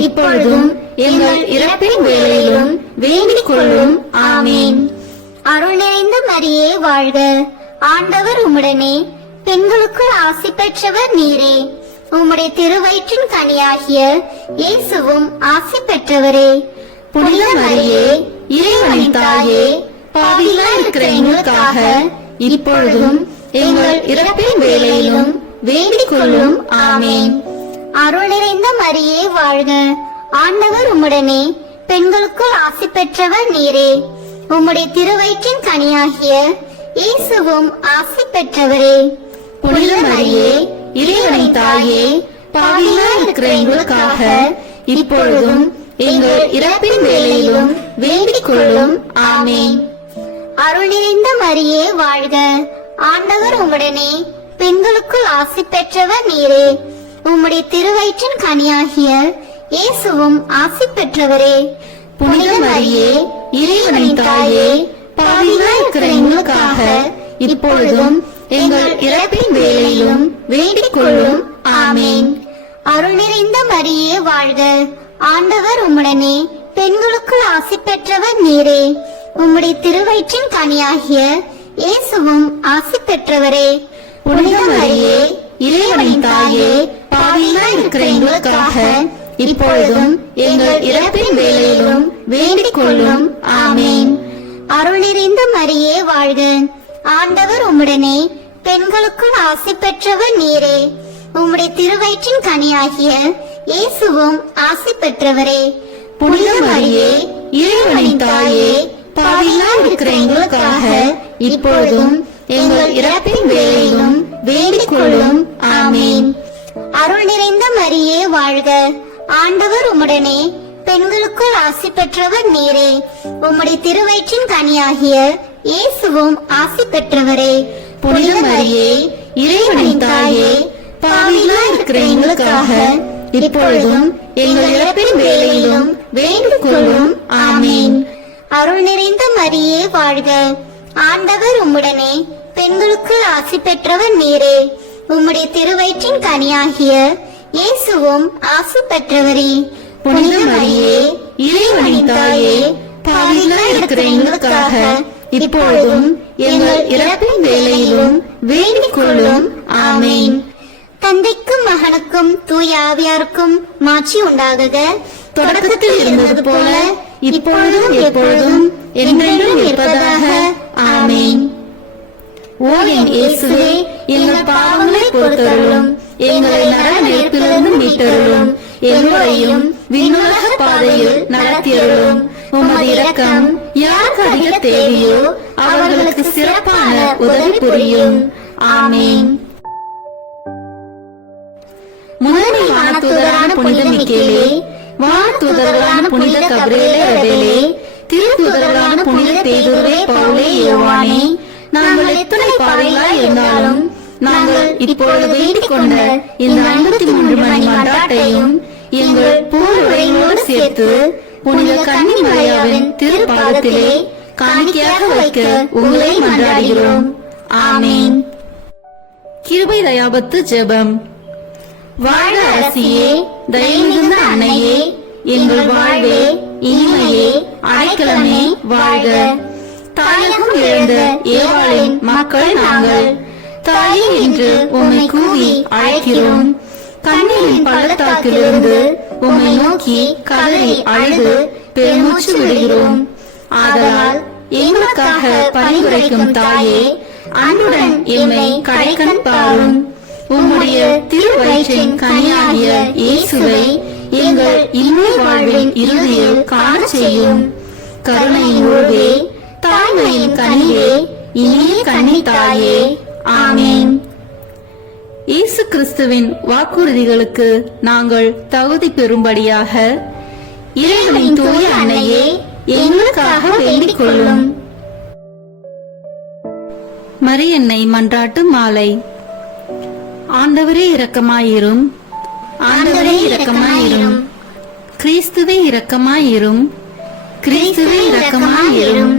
இப்பொழுதும் எங்கள் இறப்பின் வேளையிலும் வேண்டிக் கொள்ளும். ஆமேன். அருள் நிறைந்த மரியே வாழ்க, ஆண்டவர் உம்முடனே, பெண்களுக்குள் ஆசி பெற்றவர் நீரே. உம்முடைய திருவயிற்றின் கனியாகிய இயேசுவும் ஆசி பெற்றவரே. புனித மரியே இறைவனின் தாயே பாவிகளாய் இருக்கிற எங்களுக்காக இப்பொழுதும் எங்கள் இறப்பின் வேளையிலும் வேண்டிக் கொள்ளும். ஆமேன். அருள் நிறைந்த மரியே வாழ்க, ஆண்டவர் உம்முடனே, பெண்களுக்குள் ஆசி பெற்றவர் நீரே. உம்முடைய திருவயிற்றின் கனியாகிய இயேசுவும் ஆசி பெற்றவரே. புனித மரியே இறைவனின் தாயே பாவிகளாய் இருக்கிற எங்களுக்காக இப்பொழுதும் எங்கள் இறப்பின் வேளையிலும் வேண்டிக் கொள்ளும். ஆமேன். அருள் நிறைந்த மரியே வாழ்க, ஆண்டவர் உம்முடனே, பெண்களுக்குள் ஆசி பெற்றவர் நீரே. உம்முடைய திருவயிற்றின் கனியாகிய இயேசுவும் ஆசி பெற்றவரே. புனித மரியே இறைவனின் தாயே பாவிகளாய் இருக்கிற எங்களுக்காக இப்பொழுதும் எங்கள் இறப்பின் வேளையிலும் வேண்டிக் கொள்ளும். ஆமேன். அருள் நிறைந்த மரியே வாழ்க, ஆண்டவர் உம்முடனே, பெண்களுக்குள் ஆசி பெற்றவர் நீரே. உம்முடைய திருவயிற்றின் கனியாகிய இயேசுவும் ஆசி பெற்றவரே. புனித மரியே இறைவனின் தாயே பாவிகளாய் இருக்கிற எங்களுக்காக இப்பொழுதும் எங்கள் இறப்பின் வேளையிலும் வேண்டிக் கொள்ளும். ஆமேன். அருள் நிறைந்த மரியே வாழ்க, ஆண்டவர் உம்முடனே, பெண்களுக்குள் ஆசி பெற்றவர் நீரே. உம்முடைய திருவயிற்றின் கனியாகிய இயேசுவும் ஆசி பெற்றவரே. புனித மரியே, இறைவனின் தாயே, பாவிகளாய் இருக்கிற எங்களுக்காக இப்பொழுதும் எங்கள் இறப்பின் வேளையிலும் வேண்டிக் கொள்ளும். ஆமேன். அருள் நிறைந்த மரியே வாழ்க, ஆண்டவர் உம்முடனே, பெண்களுக்குள் ஆசி பெற்றவர் நீரே. உம்முடைய திருவயிற்றின் கனியாகிய இயேசுவும் ஆசி பெற்றவரே. புனித மரியே, இறைவனின் தாயே, பாவிகளாய் இருக்கிற எங்களுக்காக இப்பொழுதும் எங்கள் இறப்பின் வேளையிலும் வேண்டிக் கொள்ளும். ஆமேன். அருள் நிறைந்த மரியே வாழ்க, ஆண்டவர் உம்முடனே, பெண்களுக்குள் ஆசி பெற்றவர் நீரே. உம்முடைய திருவயிற்றின் கனியாகிய இயேசுவும் ஆசி பெற்றவரே. புனித மரியே, இறைவனின் தாயே, பாவிகளாய் இருக்கிற எங்களுக்காக இப்பொழுதும் எங்கள் இறப்பின் வேளையிலும் வேண்டிக் கொள்ளும். ஆமேன். தந்தைக்கும் மகனுக்கும் தூய ஆவியாருக்கும் மாட்சி உண்டாகுக. தொடக்கத்தில் இருந்தது போல இப்பொழுதும் எப்பொழுதும் என்றென்றும் இருப்பதாக. ஆமேன். ஓ என் இயேசுவே, எங்கள் பாவங்களை பொறுத்தருளும், எங்களை நரக நெருப்பிலிருந்து மீட்டருளும், எங்களையும் விண்ணுலக பாதையில் நடத்தியருளும். உமது இரக்கம் யாருக்கு அதிக தேவையோ அவர்களுக்கு சிறப்பான உதவி புரியும். ஆமேன். முதன்மை வானதூதரான புனித மிக்கேலே, வானதூதர்களான புனித கபிரியேலே ரபேலே, திருத்தூதர்களான புனித பேதுருவே, பவுலே, யோவானே, நாங்கள் எத்தனை பாவிகளாய் இருந்தாலும் நாங்கள் இப்பொழுது வேண்டிக் கொண்ட இந்த 53 மணி மன்றாட்டையும் எங்கள் பூர்வரையோடு சேர்த்து புனித கன்னி மரியாவின் திருப்பாதத்திலே காணிக்கையாக வைக்க உங்களை மன்றாடுகிறோம். ஆமேன். கிருபை தயாபத்து ஜெபம். வாழ்க அரசியே, தயை மிகுந்த அன்னையே, எங்கள் வாழ்வே, இனிமையே, அடைக்கலமே, வாழ்க. தாயகம் இழந்த ஏவாளின் மக்கள் நாங்கள், தாயே என்று உம்மை கூவி அழைக்கிறோம். கண்ணீரின் பள்ளத்தாக்கிலிருந்து உம்மை நோக்கி கதறி அழுது பெருமூச்சு விடுகிறோம். ஆதலால் எங்களுக்காக பரிந்துரைக்கும் தாயே, அன்புடன் எம்மை கடைக்கண் பாரும். உம்முடைய திருவயிற்றின் கனியாகிய இயேசுவை எங்கள் இன்மை வாழ்வின் இறுதியில் காண செய்யும். கருணையின் உருவே, தாய்மையின் கனியே, இனிய கன்னி தாயே. ஆமேன். இயேசு கிறிஸ்துவின் வாக்குறுதிகளுக்கு நாங்கள் தகுதி பெறும்படியாக இறைவனின் தூய அன்னையே, எங்களுக்காக வேண்டிக் கொள்ளும். மரியன்னை மன்றாட்டு மாலை. ஆண்டவரே இரக்கமாயிரும், ஆண்டவரே இரக்கமாயிரும், கிறிஸ்துவே இரக்கமாயிரும், கிறிஸ்துவே இரக்கமாயிரும்,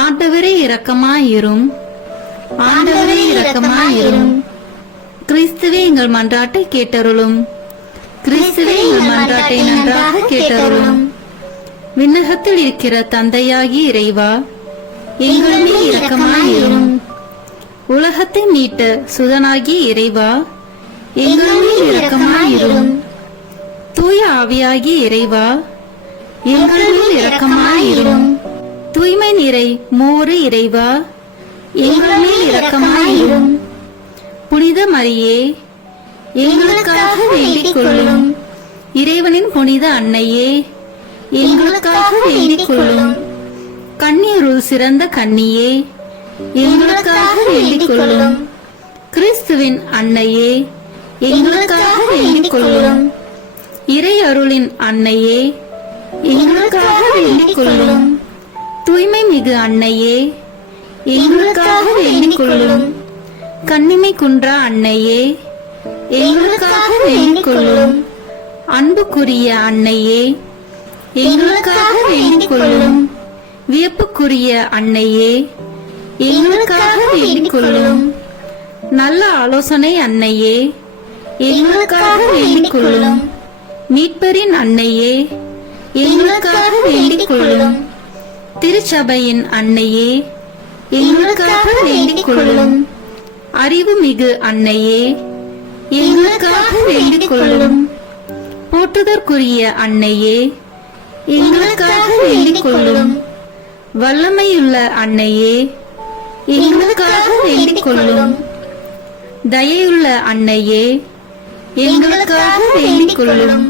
ஆண்டவரே இரக்கமாயிரும், ஆண்டவரே இரக்கமாயிரும், கிறிஸ்துவே எங்கள் மன்றாட்டை கேட்டருளும், கிறிஸ்துவே எங்கள் மன்றாட்டை நன்றாக கேட்டருளும். விண்ணகத்தில் இருக்கிற தந்தையாகி இறைவா, எங்கள் மேல் இரக்கமாயிரும். உலகத்தை மீட்ட சுதனாகிய இறைவா, எங்கள் மேல் இரக்கமாயிரும். தூய ஆவியாகிய இறைவா, எங்கள் மேல் இரக்கமாயிரும். தூய்மை நிறை மூவரு இறைவா, எங்கள் மேல் இரக்கமாயிரும். புனித மரியே, எங்களுக்காக வேண்டிக் கொள்ளும். இறைவனின் புனித அன்னையே, எங்களுக்காக வேண்டிக் கொள்ளும். கன்னியருள் சிறந்த கன்னியே, எங்களுக்காக வேண்டிக் கொள்ளும். கிறிஸ்துவின் அன்னையே, எங்களுக்காக வேண்டிக் கொள்ளும். இறை அருளின் அன்னையே, எங்களுக்காக வேண்டிக் கொள்ளும். தூய்மை மிகு அன்னையே, எங்களுக்காக வேண்டிக் கொள்ளும். கன்னிமை குன்றா அன்னையே, எங்களுக்காக வேண்டிக் கொள்ளும். அன்புக்குரிய அன்னையே, எங்களுக்காக வேண்டிக் கொள்ளும். வியப்புக்குரிய அன்னையே, எங்களுக்காக வேண்டிக் கொள்ளும். நல்ல ஆலோசனை அன்னையே, எங்களுக்காக வேண்டிக் கொள்ளும். மீட்பரின் அன்னையே, எங்களுக்காக வேண்டிக் கொள்ளும். திருச்சபையின் அன்னையே, எங்களுக்காக வேண்டிக் கொள்ளும். அறிவு மிகு அன்னையே, எங்களுக்காக வேண்டிக் கொள்ளும். போற்றுதற்குரிய அன்னையே, எங்களுக்காக வேண்டிக் கொள்ளும். வல்லமையுள்ள அன்னையே, எங்களுக்காக வேண்டிக் கொள்ளும். தயையுள்ள அன்னையே, எங்களுக்காக வேண்டிக் கொள்ளும்.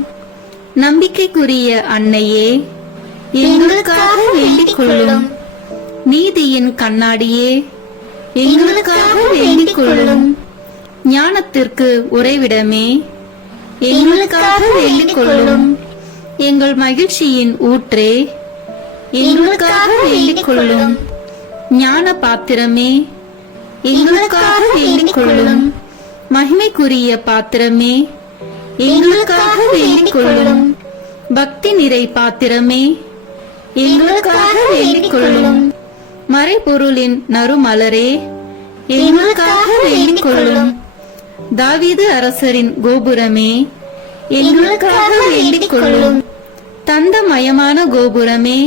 நம்பிக்கைக்குரிய அன்னையே, எங்களுக்காக வேண்டிக் கொள்ளும். நீதியின் கண்ணாடியே, எங்களுக்காக வேண்டிக் கொள்ளும். ஞானத்திற்கு உறைவிடமே, எங்களுக்காக வேண்டிக் கொள்ளும். எங்கள் மகிழ்ச்சியின் ஊற்றே, எங்களுக்காக வேண்டிக் கொள்ளும். ஞான பாத்திரமே, எங்களுக்காக வேண்டிக் கொள்ளும். மகிமைக்குரிய பாத்திரமே, எங்களுக்காக வேண்டிக் கொள்ளும். பக்தி நிறை பாத்திரமே, எங்களுக்காக வேண்டிக் கொள்ளும். மறைபொருளின் நறுமலரே, எங்களுக்காக வேண்டிக் கொள்ளும். தாவீது அரசரின் கோபுரமே, எங்களுக்காக வேண்டிக் கொள்ளும். தந்தமயமான கோபுரமே,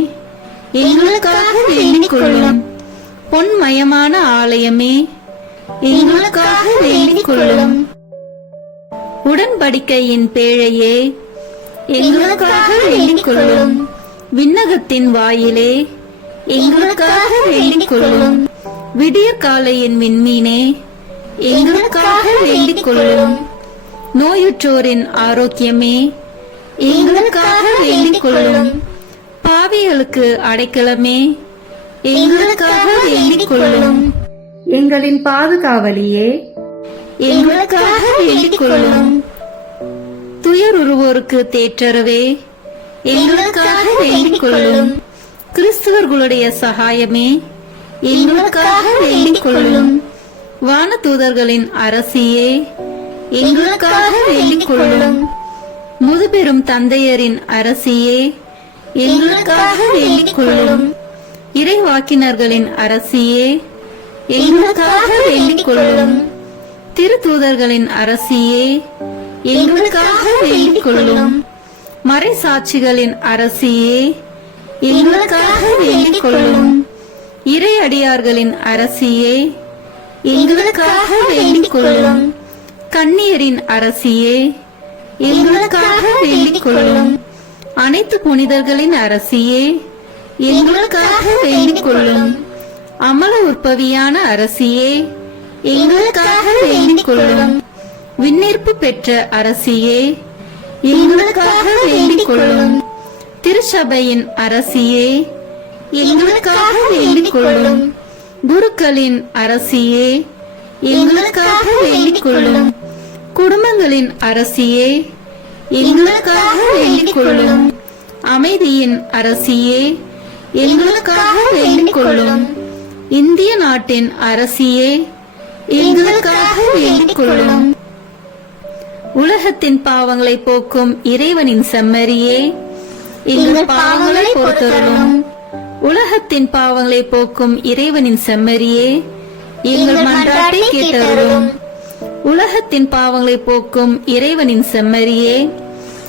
எங்களுக்காக வேண்டிக் கொள்ளும். பொன்மயமான ஆலயமே, எங்களுக்காக வேண்டிக் கொள்ளும். உடன்படிக்கையின் பேழையே, எங்களுக்காக வேண்டிக் கொள்ளும். விண்ணகத்தின் வாயிலே, எங்களுக்காக வேண்டிக் கொள்ளும். விடியற்காலையின் விண்மீனே, எங்களுக்காக வேண்டிக் கொள்ளும். நோயுற்றோரின் ஆரோக்கியமே, எங்களுக்காக வேண்டிக் கொள்ளும். பாவிகளுக்கு அடைக்கலமே, எங்களுக்காக வேண்டிக் கொள்ளும். எங்களின் பாதுகாவலியே, எங்களுக்காக வேண்டிக் கொள்ளும். துயருருவோருக்கு தேற்றரவே, எங்களுக்காக வேண்டிக் கொள்ளும். கிறிஸ்துவர்களுடைய சகாயமே, எங்களுக்காக வேண்டிக் கொள்ளும். வானதூதர்களின் அரசியே, எங்களுக்காக வேண்டிக் கொள்ளும். முதுபெரும் தந்தையரின் அரசியே, எங்களுக்காக வேண்டிக் கொள்ளும். இறைவாக்கினர்களின் அரசியே, எங்களுக்காக வேண்டிக் கொள்ளும். திருத்தூதர்களின் அரசியே, எங்களுக்காக வேண்டிக் கொள்ளும். மறைசாட்சிகளின் அரசியே, எங்களுக்காக வேண்டிக் கொள்ளும். இறை அடியார்களின் அரசியே, எங்களுக்காக வேண்டிக் கொள்ளும். கன்னியரின் அரசியே, எங்களுக்காக வேண்டிக் கொள்ளும். அனைத்து புனிதர்களின் அரசியே, எங்களுக்காக வேண்டிக் கொள்ளும். அமல உற்பவியான அரசியே, எங்களுக்காக வேண்டிக் கொள்ளும். விண்ணேற்பு பெற்ற அரசியே, எங்களுக்காக வேண்டிக் கொள்ளும். திருச்சபையின் அரசியே, எங்களுக்காக வேண்டிக் கொள்ளும். குருக்களின் அரசியே, எங்களுக்காக வேண்டிக் கொள்ளும். குடும்பங்களின் அரசியே, எங்களுக்காக வேண்டிக் கொள்ளும். அமைதியின் அரசியே, எங்களுக்காக வேண்டிக் கொள்ளும். இந்திய நாட்டின் அரசியே, எங்களுக்காக வேண்டிக் கொள்ளும். உலகத்தின் பாவங்களை போக்கும் இறைவனின் செம்மறியே, எங்கள் பாவங்களை பொறுத்தருளும். உலகத்தின் பாவங்களை போக்கும் இறைவனின் செம்மறியே, எங்கள் மன்றாட்டை கேட்டருளும். உலகத்தின் பாவங்களை போக்கும் இறைவனின் செம்மறியே,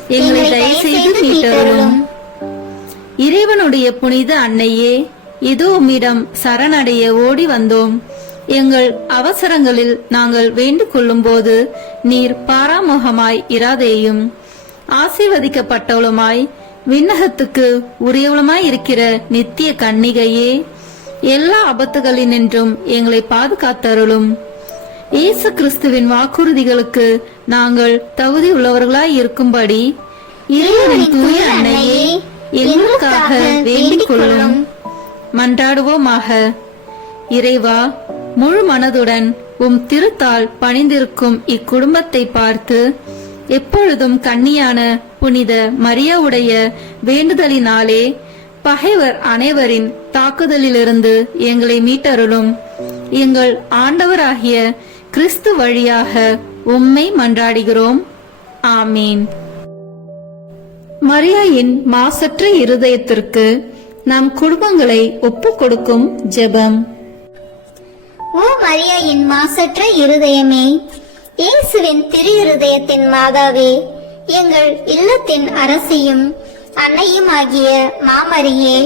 எங்களை தயவு செய்து மீட்டருளும். இறைவனுடைய புனித அன்னையே, இதோ உம்மிடம் சரணடைய ஓடி வந்தோம். எங்கள் அவசரங்களில் நாங்கள் வேண்டிக் கொள்ளும் போது நீர் பாராமுகமாய் இராதேயும். ஆசீர்வதிக்கப்பட்டவளுமாய் விண்ணகத்துக்கு உரியவளுமாய் இருக்கிற நித்திய கன்னிகையே, எல்லா ஆபத்துகளினின்றும் எங்களை பாதுகாத்தருளும். இயேசு கிறிஸ்துவின் வாக்குறுதிகளுக்கு நாங்கள் தகுதி உள்ளவர்களாய் இருக்கும்படி இறைவனின் தூய அன்னையே, எங்களுக்காக வேண்டிக் கொள்ளும். மன்றாடுவோமாக. இறைவா, முழு மனதுடன் உம் திருத்தால் பணிந்திருக்கும் இக்குடும்பத்தை பார்த்து எப்பொழுதும் கன்னியான புனித மரியாவுடைய வேண்டுதலினாலே பகைவர் அனைவரின் தாக்குதலிலிருந்து எங்களை மீட்டருளும். எங்கள் ஆண்டவராகிய கிறிஸ்து வழியாக உம்மை மன்றாடுகிறோம். ஆமீன். மரியாயின் மாசற்ற இருதயத்திற்கு நம் குடும்பங்களை ஒப்புக் கொடுக்கும் ஜெபம். ஓ மரியாயின் மாசற்ற இருதயமே, இயேசுவின் திரு இருதயத்தின் மாதாவே, எங்கள் இல்லத்தின் அரசியும் அன்னையும் ஆகிய மாமரியே,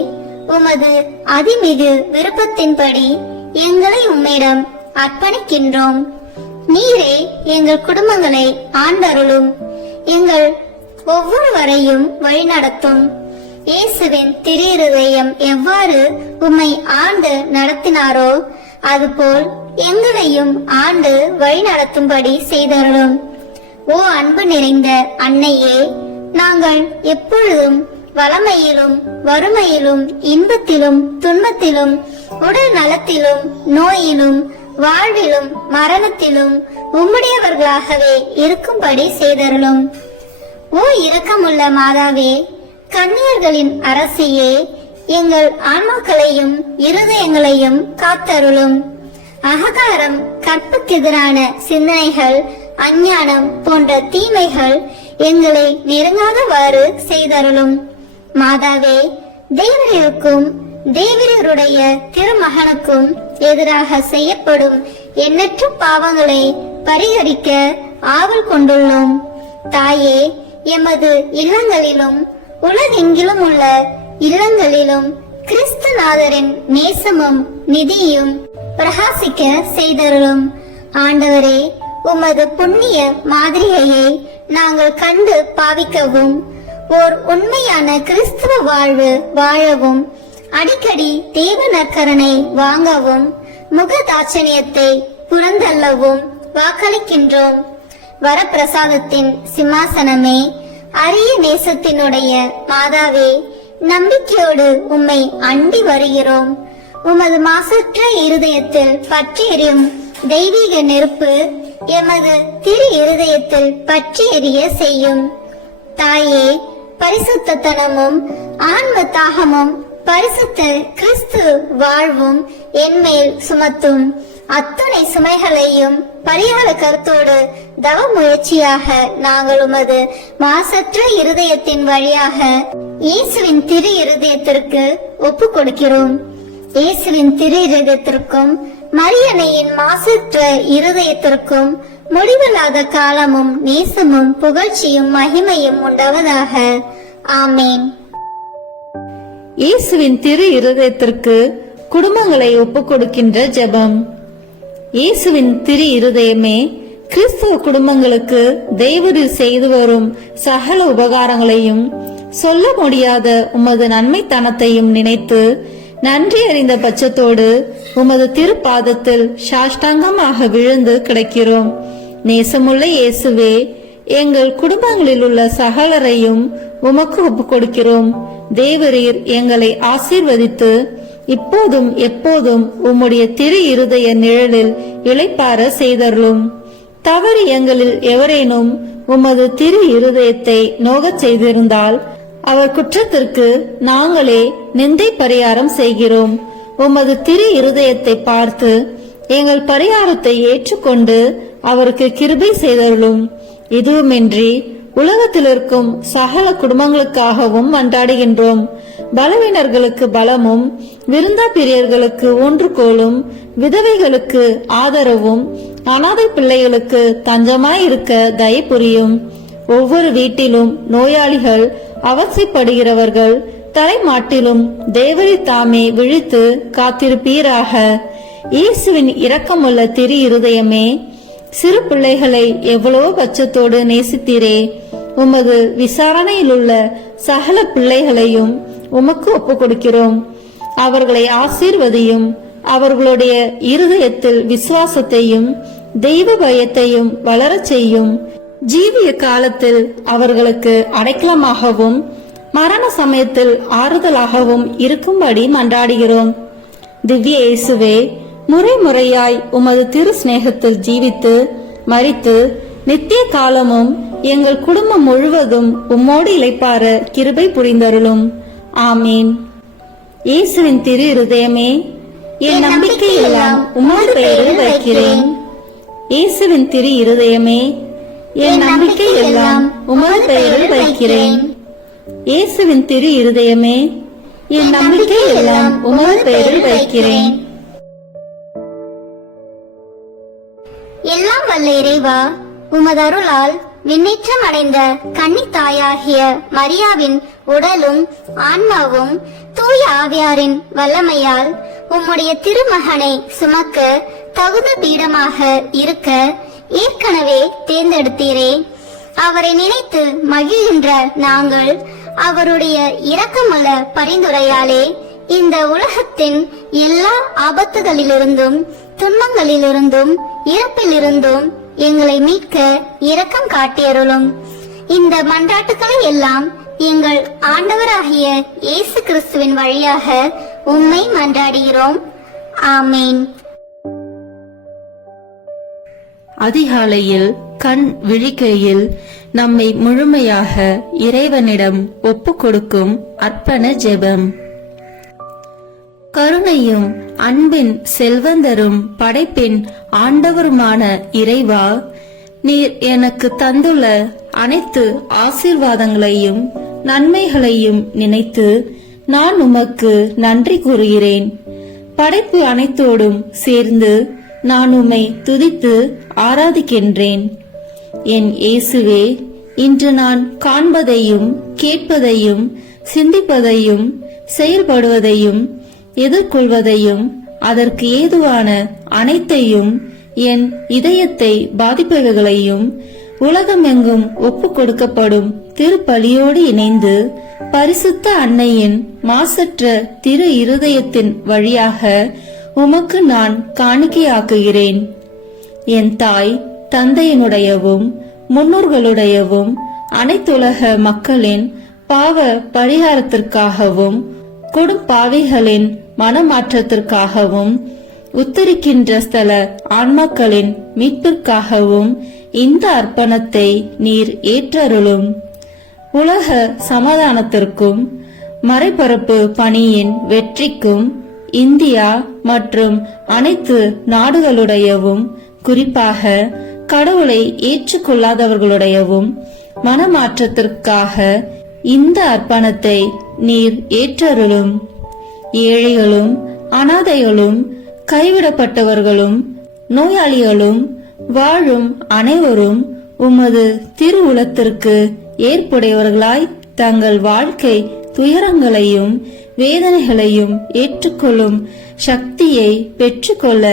உமது அதிமிகு விருப்பத்தின்படி எங்களை உம்மிடம் அர்ப்பணிக்கின்றோம். நீரே எங்கள் குடும்பங்களை ஆண்டருளும், எங்கள் ஒவ்வொருவரையும் வழிநடத்தும். இயேசுவின் திரு இருதயம் எவ்வாறு உம்மை ஆண்டு நடத்தினாரோ அதுபோல் எங்களையும் ஆண்டு வழிநடத்தும்படி செய்தருளும். ஓ அன்பு நிறைந்த அன்னையே, நாங்கள் எப்பொழுதும் வளமையிலும் வறுமையிலும் இன்பத்திலும் துன்பத்திலும் உடல் நலத்திலும் நோயிலும் வாழ்விலும் மரணத்திலும் உம்முடையவர்களாகவே இருக்கும்படி செய்தருளும். ஓ இரக்கமுள்ள மாதாவே, கன்னியர்களின் அரசியே, எங்கள் ஆன்மாக்களையும் இருதயங்களையும் காத்தருளும். அகங்காரம், கற்புக்கெதிரான சிந்தனைகள், அஞ்ஞானம் போன்ற தீமைகள் எங்களை நெருங்காதவாறு செய்தருளும். மாதாவே, தேவருக்கும் தேவருடைய திருமகனுக்கும் எதிராக செய்யப்படும் எண்ணற்ற பாவங்களை பரிகரிக்க ஆவல் கொண்டுள்ளோம். தாயே, எமது இல்லங்களிலும் உலகெங்கிலும் உள்ள இல்லங்களிலும் கிறிஸ்துநாதரின் நேசமும் நிதியும் பிரகாசிக்க செய்தருளும். ஆண்டவரே, உமது புண்ணிய மாதிரியை நாங்கள் கண்டு பாவிக்கவும், ஓர் உண்மையான கிறிஸ்துவ வாழ்வு வாழவும், அடிக்கடி தேவ நற்கரனை வாங்கவும், முகதாட்சணியத்தை புறந்தள்ளவும் வாக்களிக்கின்றோம். வரப்பிரசாதத்தின் சிம்மாசனமே, அரிய நேசத்தினுடைய மாதாவே, நம்பிக்கையோடு உம்மை அண்டி வருகிறோம். உமது மாசற்ற இருதயத்தில் பற்றி எரியும் தெய்வீக நெருப்பு எமது திரு இருதயத்தில் பற்றி எரிய செய்யும். தாயே, பரிசுத்தனமும் ஆன்ம தாகமும் பரிசுத்த கிறிஸ்து வாழ்வும் என்மேல் சுமத்தும். அத்தனை சுமைகளையும் பரிகார கருத்தோடு தவ முயற்சியாக நாங்கள் உமது மாசற்ற இருதயத்தின் வழியாக இயேசுவின் திரு இருதயத்திற்கு ஒப்பு கொடுக்கிறோம். இயேசுவின் திரு இருதயத்திற்கும் மரியன்னையின் மாசற்ற இருதயத்திற்கும் முடிவில்லாத காலமும் நேசமும் புகழ்ச்சியும் மகிமையும் உண்டாவதாக. ஆமேன். இயேசுவின் திரு இருதயத்திற்கு குடும்பங்களை ஒப்புக் கொடுக்கின்ற ஜெபம். இயேசுவின் திரு இருதயமே, கிறிஸ்தவ குடும்பங்களுக்கு தேவரீர் செய்து வரும் சகல உபகாரங்களையும் சொல்ல முடியாத உமது நன்மைத்தனத்தையும் நினைத்து நன்றி அறிந்த பட்சத்தோடு உமது திருப்பாதத்தில் சாஷ்டாங்கமாக விழுந்து கிடக்கிறோம். நேசமுள்ள இயேசுவே, எங்கள் குடும்பங்களில் உள்ள சகலரையும் உமக்கு ஒப்புக் கொடுக்கிறோம். தேவரீர் எங்களை ஆசீர்வதித்து இப்போதும் எப்போதும் உம்முடைய திரு இருதய நிழலில் இளைப்பார செய்தருளும். தவறு எங்களில் எவரேனும் உமது திரு இருதயத்தை நோகச் செய்திருந்தால் அவர் குற்றத்திற்கு நாங்களே நிந்தை பரிகாரம் செய்கிறோம். உமது திரு இருதயத்தை பார்த்து எங்கள் பரிகாரத்தை ஏற்றுக்கொண்டு அவருக்கு கிருபை செய்தருளும். இதுவுமின்றி உலகத்தில் இருக்கும் சகல குடும்பங்களுக்காகவும் மன்றாடுகின்றோம். பலவீனர்களுக்கு பலமும், விருந்தா பிரியர்களுக்கு ஊன்றுகோலும், விதவைகளுக்கு ஆதரவும், அனாதை பிள்ளைகளுக்கு தஞ்சமாய் இருக்க தயை புரியும். ஒவ்வொரு வீட்டிலும் நோயாளிகள், அவசியப்படுகிறவர்கள் தலைமாட்டிலும் தேவரி தாமே விழித்து காத்திருப்பீராக. இயேசுவின் இரக்கமுள்ள திரு இருதயமே, சிறு பிள்ளைகளை எவ்வளவோ பட்சத்தோடு நேசித்தீரே. உமது விசாரணையில் உள்ள சகல பிள்ளைகளையும் உமக்கு ஒப்புக் கொடுக்கிறோம். அவர்களை ஆசீர்வதியும். அவர்களுடைய இருதயத்தில் விசுவாசத்தையும் தெய்வ பயத்தையும் வளரச் செய்யும். ஜீவிய காலத்தில் அவர்களுக்கு அடைக்கலமாகவும் மரண சமயத்தில் ஆறுதலாகவும் இருக்கும்படி மன்றாடுகிறோம். திவ்ய இயேசுவே, முறை முறையாய் உமது திரு சிநேகத்தில் ஜீவித்து மரித்து நித்திய காலமும் எங்கள் குடும்பம் முழுவதும் உம்மோடு இளைப்பார கிருபை புரிந்தருளும். ஆமீன். இயேசுவின் திரு இருதயமே, என் நம்பிக்கை எல்லாம் உமது பெயரில் வைக்கிறேன். இயேசுவின் திரு இருதயமே, என் நம்பிக்கை எல்லாம் உமது பெயரில் வைக்கிறேன். இயேசுவின் திரு இருதயமே, என் நம்பிக்கை எல்லாம் உமது பெயரில் வைக்கிறேன். எல்லாம் வல்ல இறைவா, உமது அருளால் விண்ணேற்றம் அடைந்த கன்னி தாயாகிய மரியாவின் உடலும் ஆன்மாவும் தூய ஆவியாரின் வல்லமையால் உம்முடைய திருமகனை சுமக்க தகுந்த பீடமாக இருக்க ஏற்கனவே தேர்ந்தெடுத்தீரே. அவரை நினைத்து மகிழ்கின்ற நாங்கள் அவருடைய இரக்கமுள்ள பரிந்துரையாலே இந்த உலகத்தின் எல்லா ஆபத்துகளிலிருந்தும் துன்பங்களிலிருந்தும் இறப்பிலிருந்தும் எங்களை மீட்க இரக்கம் காட்டியருளும். இந்த மன்றாட்டுக்களை எல்லாம் எங்கள் ஆண்டவராகிய இயேசு கிறிஸ்துவின் வழியாக உம்மை மன்றாடுகிறோம். ஆமேன். அதிகாலையில் கண் விழிக்கையில் நம்மை முழுமையாக இறைவனிடம் ஒப்புக் கொடுக்கும் அர்ப்பண ஜெபம். கருணையும் அன்பின் செல்வந்தரும் படைப்பின் ஆண்டவருமான இறைவா, நீர் எனக்கு தந்துள்ள அனைத்து ஆசீர்வாதங்களையும் நன்மைகளையும் நினைத்து நான் உமக்கு நன்றி கூறுகிறேன். படைப்பு அனைத்தோடும் சேர்ந்து நான் உம்மை துதித்து ஆராதிக்கின்றேன். என் இயேசுவே, இன்று நான் காண்பதையும் கேட்பதையும் சிந்திப்பதையும் செயல்படுவதையும் எதிர்கொள்வதையும் அதற்கு ஏதுவான அனைத்தையும் என் இதயத்தை பாதிப்பவைகளையும் உலகமெங்கும் ஒப்புக் கொடுக்கப்படும் திருப்பலியோடு இணைந்து பரிசுத்த அன்னையின் மாசற்ற திரு இருதயத்தின் வழியாக உமக்கு நான் காணிக்கையாக்குகிறேன். என் தாய் தந்தையினுடையவும் முன்னோர்களுடையவும் அனைத்துலக மக்களின் பாவ பரிகாரத்திற்காகவும் கொடுப்பாவிகளின் மனமாற்றத்திற்காகவும் உத்தரிக்கின்ற ஸ்தல ஆன்மாக்களின் மீட்பிற்காகவும் இந்த அர்ப்பணத்தை நீர் ஏற்றருளும். உலக சமாதானத்திற்கும் மறைபரப்பு பணியின் வெற்றிக்கும் இந்தியா மற்றும் அனைத்து நாடுகளுடையவும் குறிப்பாக கடவுளை ஏற்றுக்கொள்ளாதவர்களுடையவும் மனமாற்றத்திற்காக இந்த அர்ப்பணத்தை நீர் ஏற்றருளும். ஏழைகளும் அனாதைகளும் கைவிடப்பட்டவர்களும் நோயாளிகளும் வாழும் அனைவரும் உமது திருவுளத்திற்கு ஏற்புடையவர்களாய் தங்கள் வாழ்க்கை துயரங்களையும் வேதனைகளையும் ஏற்றுக்கொள்ளும் சக்தியை பெற்றுக்கொள்ள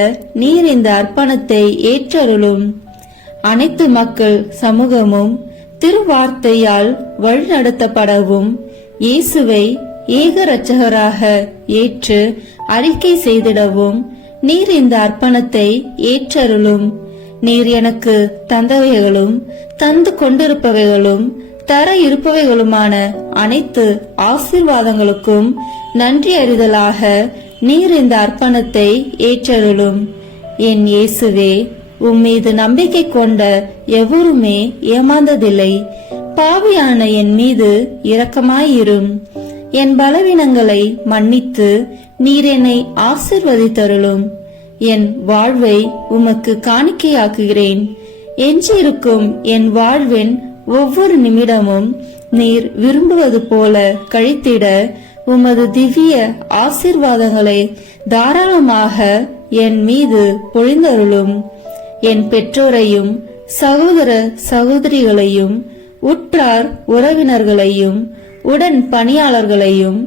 நீர் இந்த அர்ப்பணத்தை ஏற்றருளும். அனைத்து மக்கள் சமூகமும் திருவார்த்தையால் வழிநடத்தப்படவும் இயேசுவை ஏக இரட்சகராக ஏற்று அறிக்கை செய்திடவும் நீர் இந்த அர்ப்பணத்தை ஏற்றருளும். நீர் எனக்கு தந்தவைகளும் தந்து கொண்டிருப்பவைகளும் தர இருப்பவைகளுமான அனைத்து ஆசீர்வாதங்களுக்கும் நன்றி அறிதலாக நீர் இந்த அர்ப்பணத்தை ஏற்றருளும். என் இயேசுவே, உம்மீது நம்பிக்கை கொண்ட எவருமே ஏமாந்ததில்லை. பாவியான என் மீது இரக்கமாயிரும். என் பலவீனங்களை மன்னித்து நீர் என்னை ஆசீர்வதித்தருளும். என் வாழ்வை உமக்கு காணிக்கையாக்குகிறேன். எஞ்சியிருக்கும் என் வாழ்வின் ஒவ்வொரு நிமிடமும் நீர் விரும்புவது போல கழித்திட உமது திவ்ய ஆசீர்வாதங்களை தாராளமாக என் மீது பொழிந்தருளும். என் பெற்றோரையும் சகோதர சகோதரிகளையும் உற்றார் உறவினர்களையும் உடன் பணியாளர்களையும்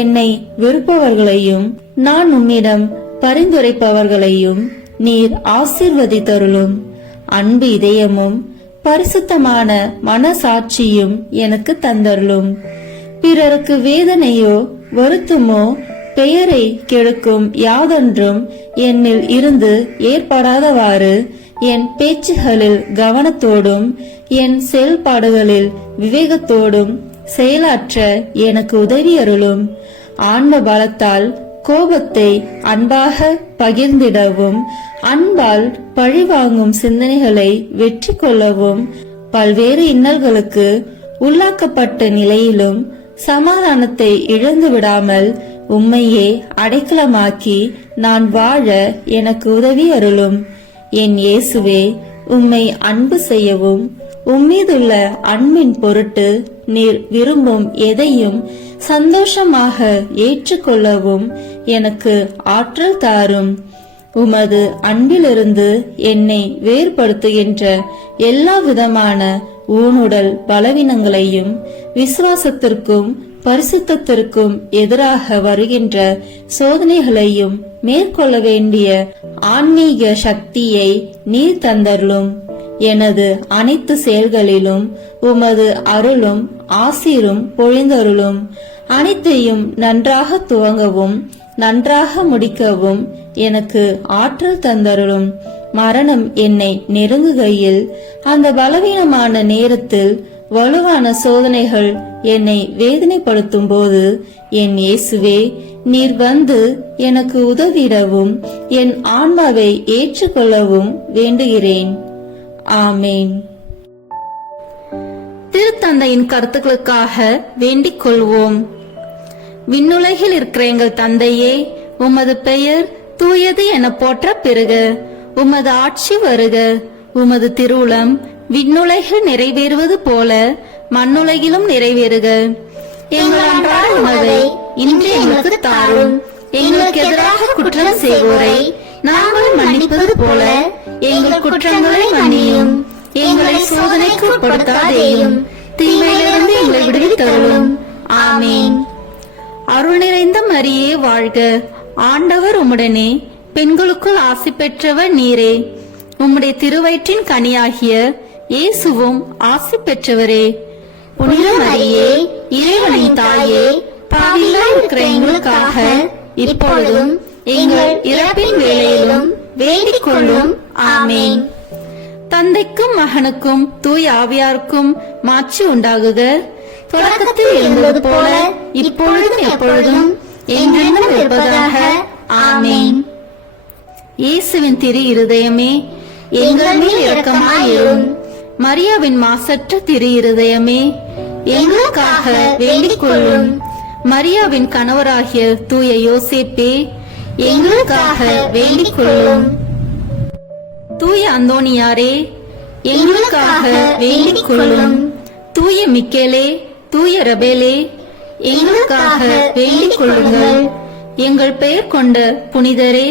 என்னை வெறுப்பவர்களையும் நான் உம்மிடம் பரிந்துரைப்பவர்களையும் நீர் ஆசீர்வதித்தருளும். அன்பு இதயமும் பரிசுத்தமான மனசாட்சியும் எனக்கு தந்தருளும். பிறருக்கு வேதனையோ வருத்தமோ பெயரை கெடுக்கும் யாதொன்றும் என்னில் இருந்து ஏற்படாதவாறு என் பேச்சுகளில் கவனத்தோடும் என் செயல்பாடுகளில் விவேகத்தோடும் செயலாற்ற எனக்கு உதவி அருளும். ஆன்ம பலத்தால் கோபத்தை அன்பாக பகிர்ந்திடவும் அன்பால் பழிவாங்கும் சிந்தனைகளை வெற்றி கொள்ளவும் பல்வேறு இன்னல்களுக்கு உள்ளாக்கப்பட்ட நிலையிலும் சமாதானத்தை இழந்து விடாமல் உம்மையே அடைக்கலமாக்கி நான் வாழ எனக்கு உதவி அருளும். என் இயேசுவே, உம்மை அன்பு செய்யவும் உம்மீதுள்ள அன்பின் பொருட்டு நீர் விரும்பும் எதையும் சந்தோஷமாக ஏற்றுக்கொள்ளவும் எனக்கு ஆற்றல் தாரும். உமது அன்பிலிருந்து என்னை வேறுபடுத்துகின்ற எல்லா விதமான ஊனுடல் பலவீனங்களையும் விசுவாசத்திற்கும் பரிசுத்தத்திற்கும் எதிராக வருகின்ற சோதனைகளையும் மேற்கொள்ள வேண்டிய ஆன்மீக சக்தியை நீர் தந்தருளும். எனது அனைத்து செயல்களிலும் உமது அருளும் ஆசீரும் பொழிந்தருளும். அனைத்தையும் நன்றாக துவங்கவும் நன்றாக முடிக்கவும் எனக்கு ஆற்றல் தந்தருளும். மரணம் என்னை நெருங்குகையில் அந்த பலவீனமான நேரத்தில் வலுவான சோதனைகள் என்னை வேதனைப்படுத்தும் போது என் இயேசுவே, நீர் வந்து எனக்கு உதவிடவும் என் ஆன்மாவை ஏற்றுக்கொள்ளவும் வேண்டுகிறேன். ஆமேன். திருத்தந்தையின் கருத்துக்களுக்காக வேண்டிக் கொள்வோம். விண்ணுலகில் இருக்கிற எங்கள் தந்தையே, உமது பெயர் தூயது என போற்ற பெறுக. உமது ஆட்சி வருக. உமது திருவுளம் விண்ணுலகில் நிறைவேறுவது போல மண்ணுலகிலும் நிறைவேறுக. எங்கள் அன்றாட உணவை இன்று எங்களுக்கு தாரும். எங்களுக்கு எதிராக குற்றம் செய்வோரை நாங்கள் மன்னிப்பது போல எங்கள் குற்றங்களை மன்னியும். எங்களை சோதனைக்கு உட்படுத்தாதேயும், தீமையிலிருந்து எங்களை விடுவித்தருளும். ஆமேன். அருள் நிறைந்த மரியே வாழ்க. ஆண்டவர் உம்முடனே, பெண்களுக்குள் ஆசி பெற்றவர் நீரே. உம்முடைய திருவயிற்றின் கனியாகிய இயேசுவும் ஆசி பெற்றவரே. புனித மரியே, இறைவனின் தாயே, பாவிகளாய் இருக்கிற எங்களுக்காக இப்பொழுதும் எங்கள் இறப்பின் வேளையிலும் வேண்டிக் கொள்ளும். ஆமேன். தந்தைக்கும் மகனுக்கும் தூய ஆவியாருக்கும் மாட்சி உண்டாகுக. தொடக்கத்தில் இருந்தது போல இப்பொழுதும் எப்பொழுதும் என்றென்றும் இருப்பதாக. ஆமேன். இயேசுவின் திரு இருதயமே, எங்கள் மேல் இரக்கமாயிரும். மரியாவின் மாசற்ற திரு இருதயமே, எங்களுக்காக வேண்டிக் கொள்ளும். மரியாவின் கணவராகிய தூய யோசேப்பே, எங்களுக்காக வேண்டிக் கொள்ளும். தூய அந்தோனியாரே, எங்களுக்காக வேண்டிக் கொள்ளும். தூய மிக்கேலே, தூய ரபேலே, எங்களுக்காக வேண்டிக் கொள்ளுங்கள். எங்கள் பெயர் கொண்ட புனிதரே,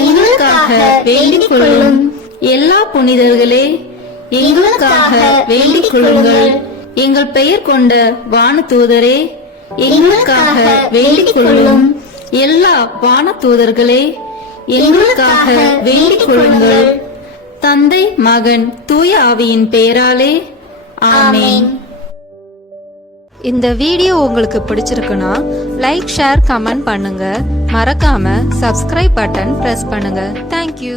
எங்களுக்காக வேண்டிக் கொள்ளும். எல்லா புனிதர்களே, எங்களுக்காக வேண்டிக் கொள்ளுங்கள். எங்கள் பெயர் கொண்ட வானதூதரே, எங்களுக்காக வேண்டிக் கொள்ளும். எல்லா வானதூதர்களே, எங்களுக்காக வேண்டிக் கொள்ளுங்கள். தந்தை, மகன், தூய ஆவியின் பெயராலே. ஆமேன். இந்த வீடியோ உங்களுக்கு பிடிச்சிருக்குன்னா லைக், ஷேர், கமெண்ட் பண்ணுங்க. மறக்காம சப்ஸ்கிரைப் பட்டன் பிரஸ் பண்ணுங்க. தேங்க்யூ.